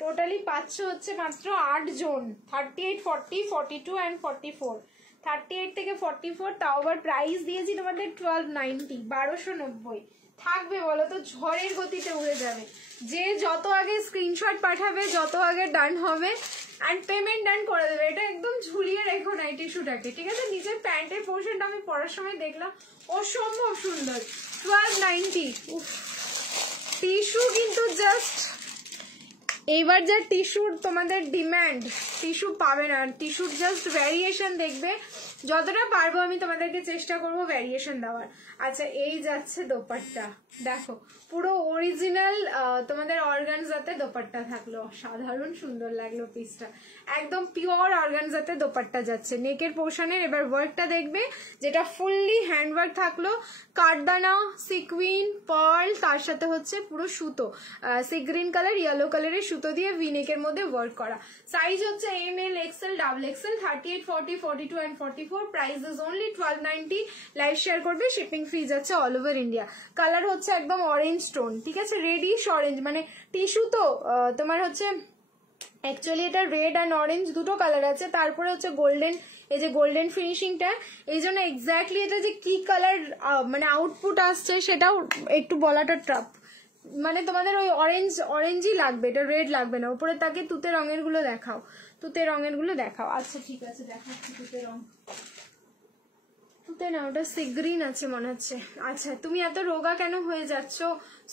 টোটালি পাচ্ছ হচ্ছে মাত্র 8 জন। 38, 40, 42 and 44। 38 থেকে 44, তাও আবার প্রাইস দিয়েছি তোমাদের 1290, 1290। থাকবে বলো তো, ঝড়ের গতিতে উড়ে যাবে। যে যত আগে স্ক্রিনশট পাঠাবে, যত আগে ডান হবে অ্যান্ড পেমেন্ট ডান করে দেবে। এটা একদম ঝুলিয়ে রেখো না এই টিস্যুটাকে। ঠিক আছে, নিচের প্যান্টের পোর্শনটা আমি পরার সময় দেখলাম অসম্ভব সুন্দর। 1290। টিস্যু কিন্তু জাস্ট এইবার যা টিস্যুর তোমাদের ডিমান্ড, টিস্যু পাবে না। টিস্যুর জাস্ট ভ্যারিয়েশন দেখবে, যতটা পারবো আমি তোমাদেরকে চেষ্টা করবো ভ্যারিয়েশন দেওয়ার। আচ্ছা এই যাচ্ছে দোপাট্টা, দেখো পুরো অরিজিনাল তোমাদের অর্গানজাতে দোপাট্টা থাকলো, সাধারণ সুন্দর লাগলো পিসটা। একদম পিওর অর্গানজাতে দোপাট্টা যাচ্ছে। নেকের পোর্শনের এবার ওয়ার্কটা দেখবে, যেটা ফুললি হ্যান্ডওয়ার্ক থাকলো। কাঠদানা, সিকুইন, পার্ল, তার সাথে হচ্ছে পুরো সুতো, সি গ্রিন কালার, ইয়েলো কালারের সুতো দিয়ে ভি নেকের মধ্যে ওয়ার্ক করা। সাইজ হচ্ছে ML, XL, XXL, 38, 40, 42 and 44। Price is only 1290। Live share করবে, শিপিং ফ্রি যাচ্ছে অল ওভার ইন্ডিয়া। কালার হচ্ছে একদম অরেঞ্জ টোন। ঠিক আছে, রেডিশ অরেঞ্জ, মানে টিস্যু তো তোমার হচ্ছে অ্যাকচুয়ালি এটা রেড অ্যান্ড অরেঞ্জ দুটো কালার আছে, তারপরে হচ্ছে গোল্ডেন, এই যে গোল্ডেন ফিনিশিংটা। এই জন্য এক্স্যাক্টলি এটা যে কি কালার মানে আউটপুট আসছে সেটাও একটু বলাটা ট্রাপ। মানে তোমাদের ওই অরেঞ্জই লাগবে, এটা রেড লাগবে না। উপরে তাকে তুতে রঙের গুলো দেখাও, তুতে রঙের গুলো দেখাও। আচ্ছা ঠিক আছে, দেখাচ্ছি তুতে রং। তুতে না, ওটা সি গ্রিন আছে মনে হচ্ছে। আচ্ছা তুমি এত রোগা কেন হয়ে যাচ্ছ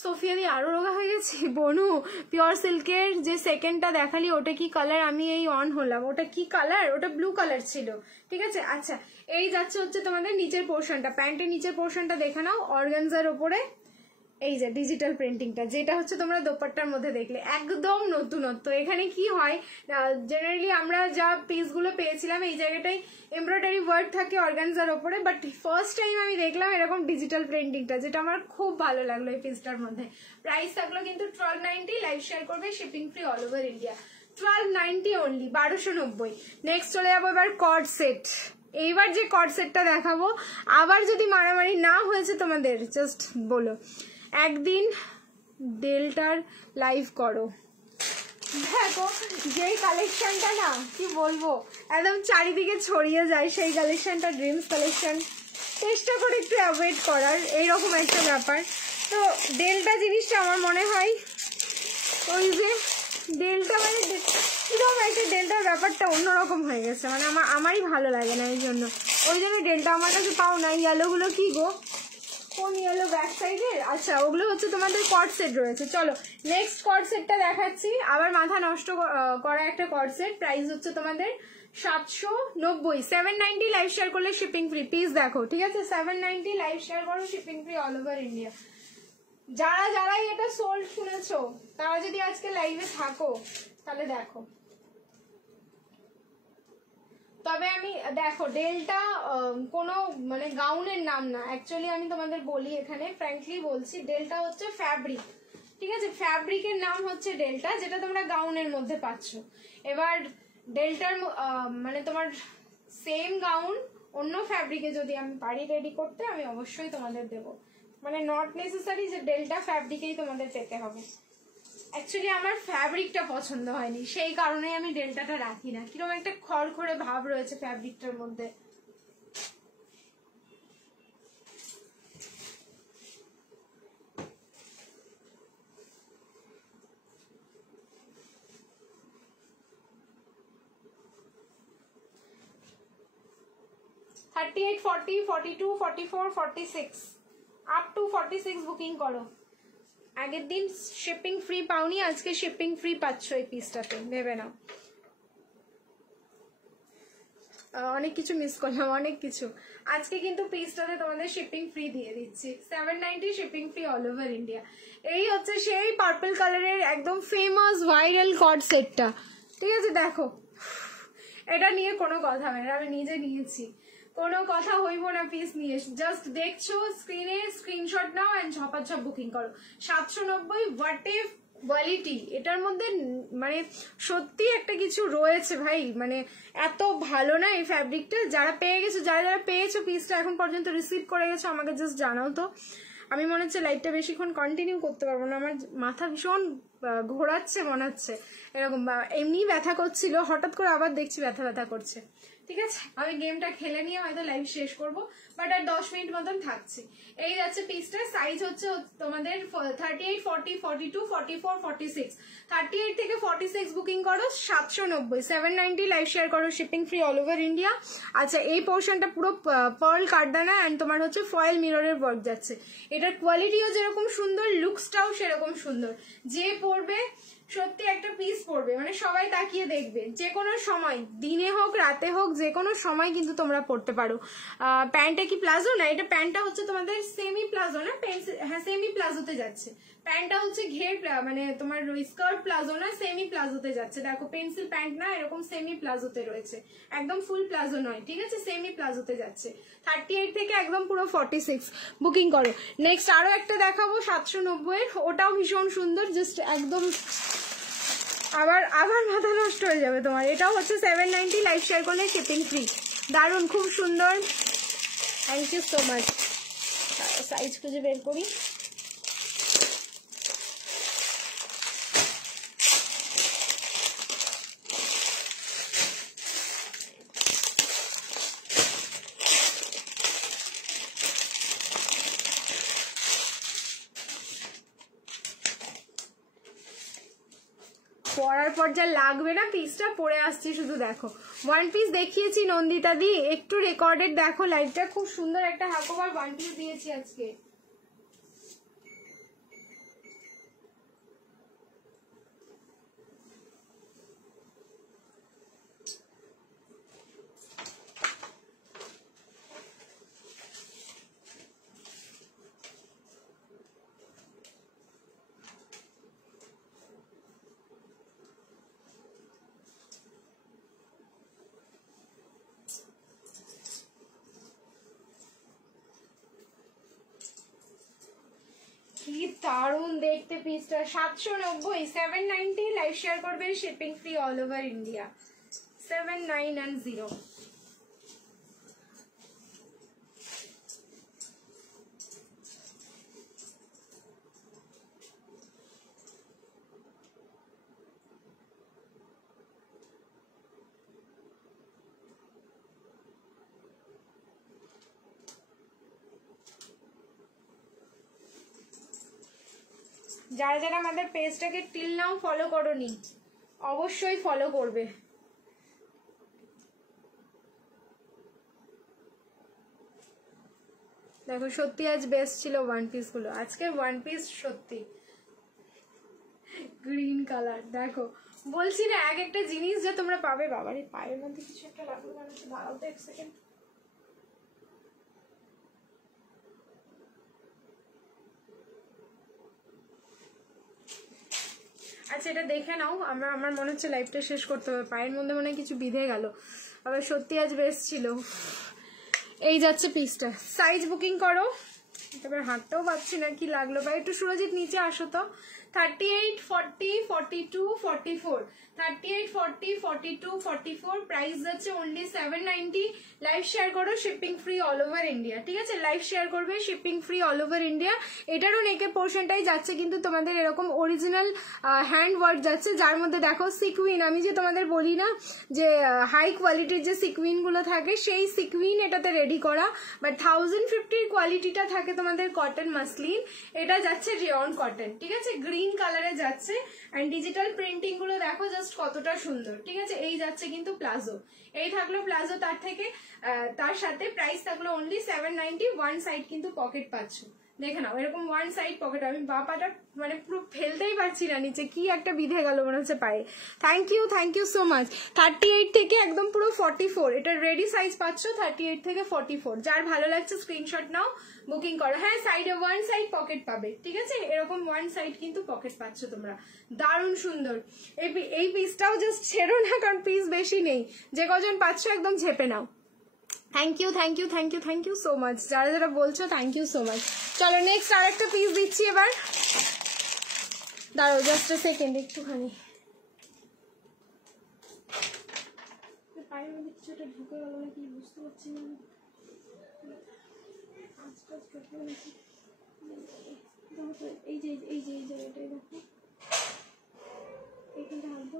সোফিয়া দি? আরো রোগা হয়ে গেছি বনু। পিওর সিল্কের যে সেকেন্ডটা দেখালি ওটা কি কালার? আমি এই অন হলাম, ওটা কি কালার? ওটা ব্লু কালার ছিল। ঠিক আছে, আচ্ছা এই যাচ্ছে হচ্ছে তোমাদের নিচের পোর্শনটা, প্যান্টের নিচের পোর্শনটা দেখে নাও। অর্গানজার ওপরে এই যে ডিজিটাল প্রিন্টিংটা, যেটা হচ্ছে তোমরা দোপাট্টার মধ্যে দেখলে একদম নতুনত্ব। এখানে কি হয়, জেনারেলি আমরা যা পিসগুলো পেয়েছিলাম এই জায়গাটায় এমব্রয়ডারি ওয়ার্ক থাকে অর্গানজার ওপরে, বাট ফার্স্ট টাইম আমি দেখলাম এরকম ডিজিটাল প্রিন্টিংটা, যেটা আমার খুব ভালো লাগলো এই পিসটার মধ্যে। প্রাইস থাকলো কিন্তু 1290। লাইভ শেয়ার করবে, shipping free all over India. 1290 only, 1290। Next চলে যাবো এবার কর্ড সেট। এইবার যে কর্ড সেটটা দেখাবো, আবার যদি মারামারি না হয়েছে তোমাদের জাস্ট বলো, একদিন ডেল্টার লাইভ করো। দেখো যেই কালেকশনটা না কি বলবো একদম চারিদিকে ছড়িয়ে যায়, সেই কালেকশনটা ড্রিমস কালেকশন। চেষ্টা করে একটু অ্যাভয়েড করার, এইরকম একটা ব্যাপার। তো ডেল্টা জিনিসটা আমার মনে হয় ওই যে ডেল্টা মানে কিরকম একটা ডেল্টার ব্যাপারটা অন্যরকম হয়ে গেছে, মানে আমারই ভালো লাগে না। এই জন্য ওই জন্য ডেল্টা আমার কাছে পাও না। ইয়েলোগুলো কি গো, কোন ইয়েলো ব্যাক সাইডের? আচ্ছা, ওগুলো হচ্ছে তোমাদের কর্ড সেট রয়েছে। চলো নেক্সট কর্ড সেটটা দেখাচ্ছি। আবার মাথা নষ্ট করা একটা কর্ড সেট। প্রাইস হচ্ছে তোমাদের 790, 790 লাইভ শেয়ার করলে শিপিং ফ্রি। পিস দেখো, ঠিক আছে? 790 লাইভ শেয়ার করো, shipping free all over India. যারা যারাই এটা সোল্ড শুনেছো তারা যদি আজকে লাইভে থাকো তাহলে দেখো। তবে আমি দেখো, ডেলটা কোনো মানে গাউনের নাম না, অ্যাকচুয়ালি আমি তোমাদের বলি এখানে ফ্র্যাঙ্কলি বলছি, ডেলটা হচ্ছে ফ্যাব্রিক, ঠিক আছে? ফ্যাব্রিকের নাম হচ্ছে ডেলটা, যেটা তোমরা গাউনের মধ্যে পাচ্ছ। এবার ডেলটার মানে তোমার সেম গাউন অন্য ফ্যাব্রিকে যদি আমি পারি রেডি করতে, আমি অবশ্যই তোমাদের দেবো। মানে নট নেসেসারি যে ডেলটা ফ্যাব্রিকেই তোমাদের পেতে হবে। অ্যাকচুয়ালি আমার ফ্যাব্রিকটা পছন্দ হয়নি, সেই কারণে আমি ডেল্টাটা রাখি না। কিরকম একটা খড়খড়ে ভাব রয়েছে ফ্যাব্রিকটার মধ্যে। থার্টি 40, 42, 44, 46 আপ টু 46 বুকিং করো। আগের দিন শিপিং ফ্রি পাওনি, আজকে শিপিং ফ্রি পাচ্ছ এই পিসটাতে, ভেবে নাও। অনেক কিছু মিস করলাম, অনেক কিছু। আজকে কিন্তু পিসটাতে তোমাদের শিপিং ফ্রি দিয়ে দিচ্ছি, 790 shipping free all over India. এই হচ্ছে সেই পার্পল কালারের একদম ফেমাস ভাইরাল কর্ড সেটটা, ঠিক আছে? দেখো, এটা নিয়ে কোনো কথা হবে না, আমি নিজে নিয়েছি, কোনো কথা হইব না পিস নিয়ে। জাস্ট দেখছো স্ক্রিনে, স্ক্রিনশট নাও এন্ড ঝপাঝপ বুকিং করো। 790 হোয়াট এ কোয়ালিটি এটার মধ্যে, মানে সত্যি একটা কিছু রয়েছে ভাই, মানে এত ভালো না এই ফ্যাব্রিকটা। যারা পেয়ে গেছো, যারা যারা পেয়েছো পিসটা এখন পর্যন্ত রিসিভ করে গেছো, আমাকে জাস্ট জানাও তো। আমি মনে হচ্ছে লাইভটা বেশিক্ষণ কন্টিনিউ করতে পারবো না, আমার মাথা ভীষণ ঘোরাচ্ছে মনে হচ্ছে এরকম, এমনি ব্যথা করছিল, হঠাৎ করে আবার দেখছি ব্যথা ব্যথা করছে। ঠিক আছে, আমি গেমটা খেলে নিয়ে হয়তো লাইভ শেষ করব, বাট আর 10 মিনিট মতন থাকছি। এই যাচ্ছে পিসটা, সাইজ হচ্ছে তোমাদের 38, 40, 42, 44, 46। 38 থেকে 46 বুকিং করো, 790, 790 লাইভ শেয়ার করো, shipping free all over India. আচ্ছা, এই পোর্শনটা পুরো পার্ল কারদানা অ্যান্ড তোমার হচ্ছে ফয়েল মিররের ওয়ার্ক যাচ্ছে। এটার কোয়ালিটিও যেরকম সুন্দর, লুকসটাও সেরকম সুন্দর। যে পরবে সত্যি একটা পিস পরবে, মানে সবাই তাকিয়ে দেখবে, যে কোনো সময়, দিনে হোক রাতে হোক, যে কোনো সময় কিন্তু তোমরা পরতে পারো। প্যান্টটা কি প্লাজো? না, এটা প্যান্টটা হচ্ছে তোমাদের সেমি প্লাজো, না হ্যাঁ সেমি প্লাজোতে যাচ্ছে। প্যান্টটা হচ্ছে ঘের, মানে তোমার স্কার্ট প্লাজো না, সেমি প্লাজোতে যাচ্ছে। দেখো, পেন্সিল প্যান্ট না, এরকম সেমি প্লাজোতে রয়েছে, একদম ফুল প্লাজো নয়, ঠিক আছে? সেমি প্লাজোতে যাচ্ছে। 38 থেকে একদম পুরো 46 বুকিং করো। নেক্সট আরো একটা দেখাবো 790 এর, ওটাও ভীষণ সুন্দর, জাস্ট একদম আবার মাথা নষ্ট হয়ে যাবে তোমার। এটাও হচ্ছে 790 লাইভ শেয়ার করলে শিপিং ফ্রি। দারুণ, খুব সুন্দর, thank you so much. Size খুঁজে বের করি। পরার পর যা লাগবে না, পিসটা পরে আসছি শুধু দেখো। ওয়ান পিস দেখিয়েছি নন্দিতা দি, একটু রেকর্ডেড দেখো লাইভটা, খুব সুন্দর একটা হাকোবার ওয়ান পিস দিয়েছি আজকে। কি দারুণ দেখতে পিসটা, 790, 790 লাইভ শেয়ার করবে, shipping free all over India, 7910। যারা যারা আমাদের পেজটাকে টিল নাও ফলো করোনি, অবশ্যই ফলো করবে। দেখো সত্যি আজ বেস্ট ছিল ওয়ান পিস গুলো, আজকে ওয়ান পিস সত্যি গ্রিন কালার। দেখো বলছি না এক একটা জিনিস যে তোমরা পাবে। বাবার এই পায়ের মধ্যে কিছু একটা লাগলো, দাঁড়াও তো এক সেকেন্ড। আচ্ছা এটা দেখে নাও, আমার মনে হচ্ছে লাইভটা শেষ করতে হবে, পায়ের মধ্যে মনে হয় কিছু বিঁধে গেল। আবার সত্যি আজ বেস্ট ছিল। এই যাচ্ছে পিসটা, সাইজ বুকিং করো। এবার হাঁটতেও পাচ্ছি না, কি লাগলো ভাই। একটু সুরজিৎ নিচে আসো তো। 38, 40, 42, 44, 38, 40, 42, 44, প্রাইস যাচ্ছে অনলি 790। লাইভ শেয়ার করো, shipping free all over India. ঠিক আছে, লাইভ শেয়ার করবে, shipping free all over India. এটারও নেকের পোর্শনটাই যাচ্ছে কিন্তু তোমাদের এরকম অরিজিনাল হ্যান্ড ওয়ার্ক যাচ্ছে, যার মধ্যে দেখো সিকুইন। আমি যে তোমাদের বলি না যে হাই কোয়ালিটির যে সিকুইন গুলো থাকে, সেই সিকুইন এটাতে রেডি করা, বাট 1050 কোয়ালিটিটা থাকে তোমাদের কটন মাসলিন। এটা যাচ্ছে রেয়ন কটন। ঠিক আছে, গ্রিন কালারে যাচ্ছে। এন্ড ডিজিটাল প্রিন্টিং গুলো দেখো জাস্ট কতটা সুন্দর। ঠিক আছে, এই যাচ্ছে কিন্তু প্লাজো। এই থাকলো প্লাজো, তার সাথে প্রাইস থাকলো অনলি 790। ওয়ান সাইড কিন্তু পকেট পাচ্ছ, দেখে নাও এরকম ওয়ান সাইড পকেট। আমি বাপাটা মানে পুরো ফেলতেই পারছি না নিচে, কি একটা বিধে গেল মনে হচ্ছে পায়ে। Thank you so much. 38 থেকে একদম পুরো 44, এটা রেডি সাইজ পাচ্ছ 38 থেকে 44। যার ভালো লাগছে স্ক্রিনশট নাও, বুকিং করো। হ্যাঁ সাইডে ওয়ান সাইড পকেট পাবে। ঠিক আছে, এরকম ওয়ান সাইড কিন্তু পকেট পাচ্ছ তোমরা, দারুণ সুন্দর। এই পিসটাও জাস্ট ছেড়ো না, কারণ পিস বেশি নেই, যে কজন পাচ্ছ একদম ঝেপে নাও। থ্যাংক ইউ সো মাচ, যারা যারা বলছো থ্যাংক ইউ সো মাচ। চলো নেক্সট আর একটা পিস দিচ্ছি এবার, দাঁড়াও জাস্ট এ সেকেন্ড একটুখানি। পায়ের মধ্যে কিছু একটা ঢুকে গেল নাকি বুঝতে পারছি না। এই যে এটাই দেখো, এইখানটা হাঁটবো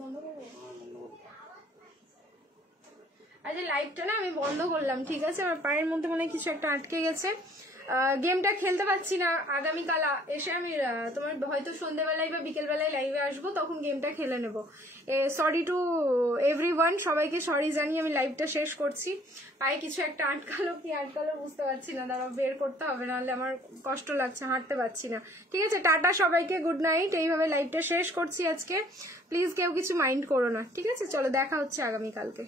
বন্ধ করবে। আচ্ছা লাইভটা না আমি বন্ধ করলাম। ঠিক আছে, আমার পায়ের মধ্যে মনে হয় কিছু একটা আটকে গেছে, গেমটা খেলতে পারছি না। আগামীকাল এসে আমি তোমার হয়তো সন্ধ্যেবেলায় বা বিকেলবেলায় লাইভে আসবো, তখন গেমটা খেলে নেবো। সরি টু এভরিওয়ান, সবাইকে সরি জানিয়ে আমি লাইভটা শেষ করছি। পায়ে কিছু একটা আটকালো, কি আটকালো বুঝতে পারছি না, দাঁড়াও বের করতে হবে, নাহলে আমার কষ্ট লাগছে, হাঁটতে পারছি না। ঠিক আছে, টাটা সবাইকে, গুড নাইট। এইভাবে লাইভটা শেষ করছি আজকে, প্লিজ কেউ কিছু মাইন্ড করো না। ঠিক আছে, চলো দেখা হচ্ছে আগামীকালকে।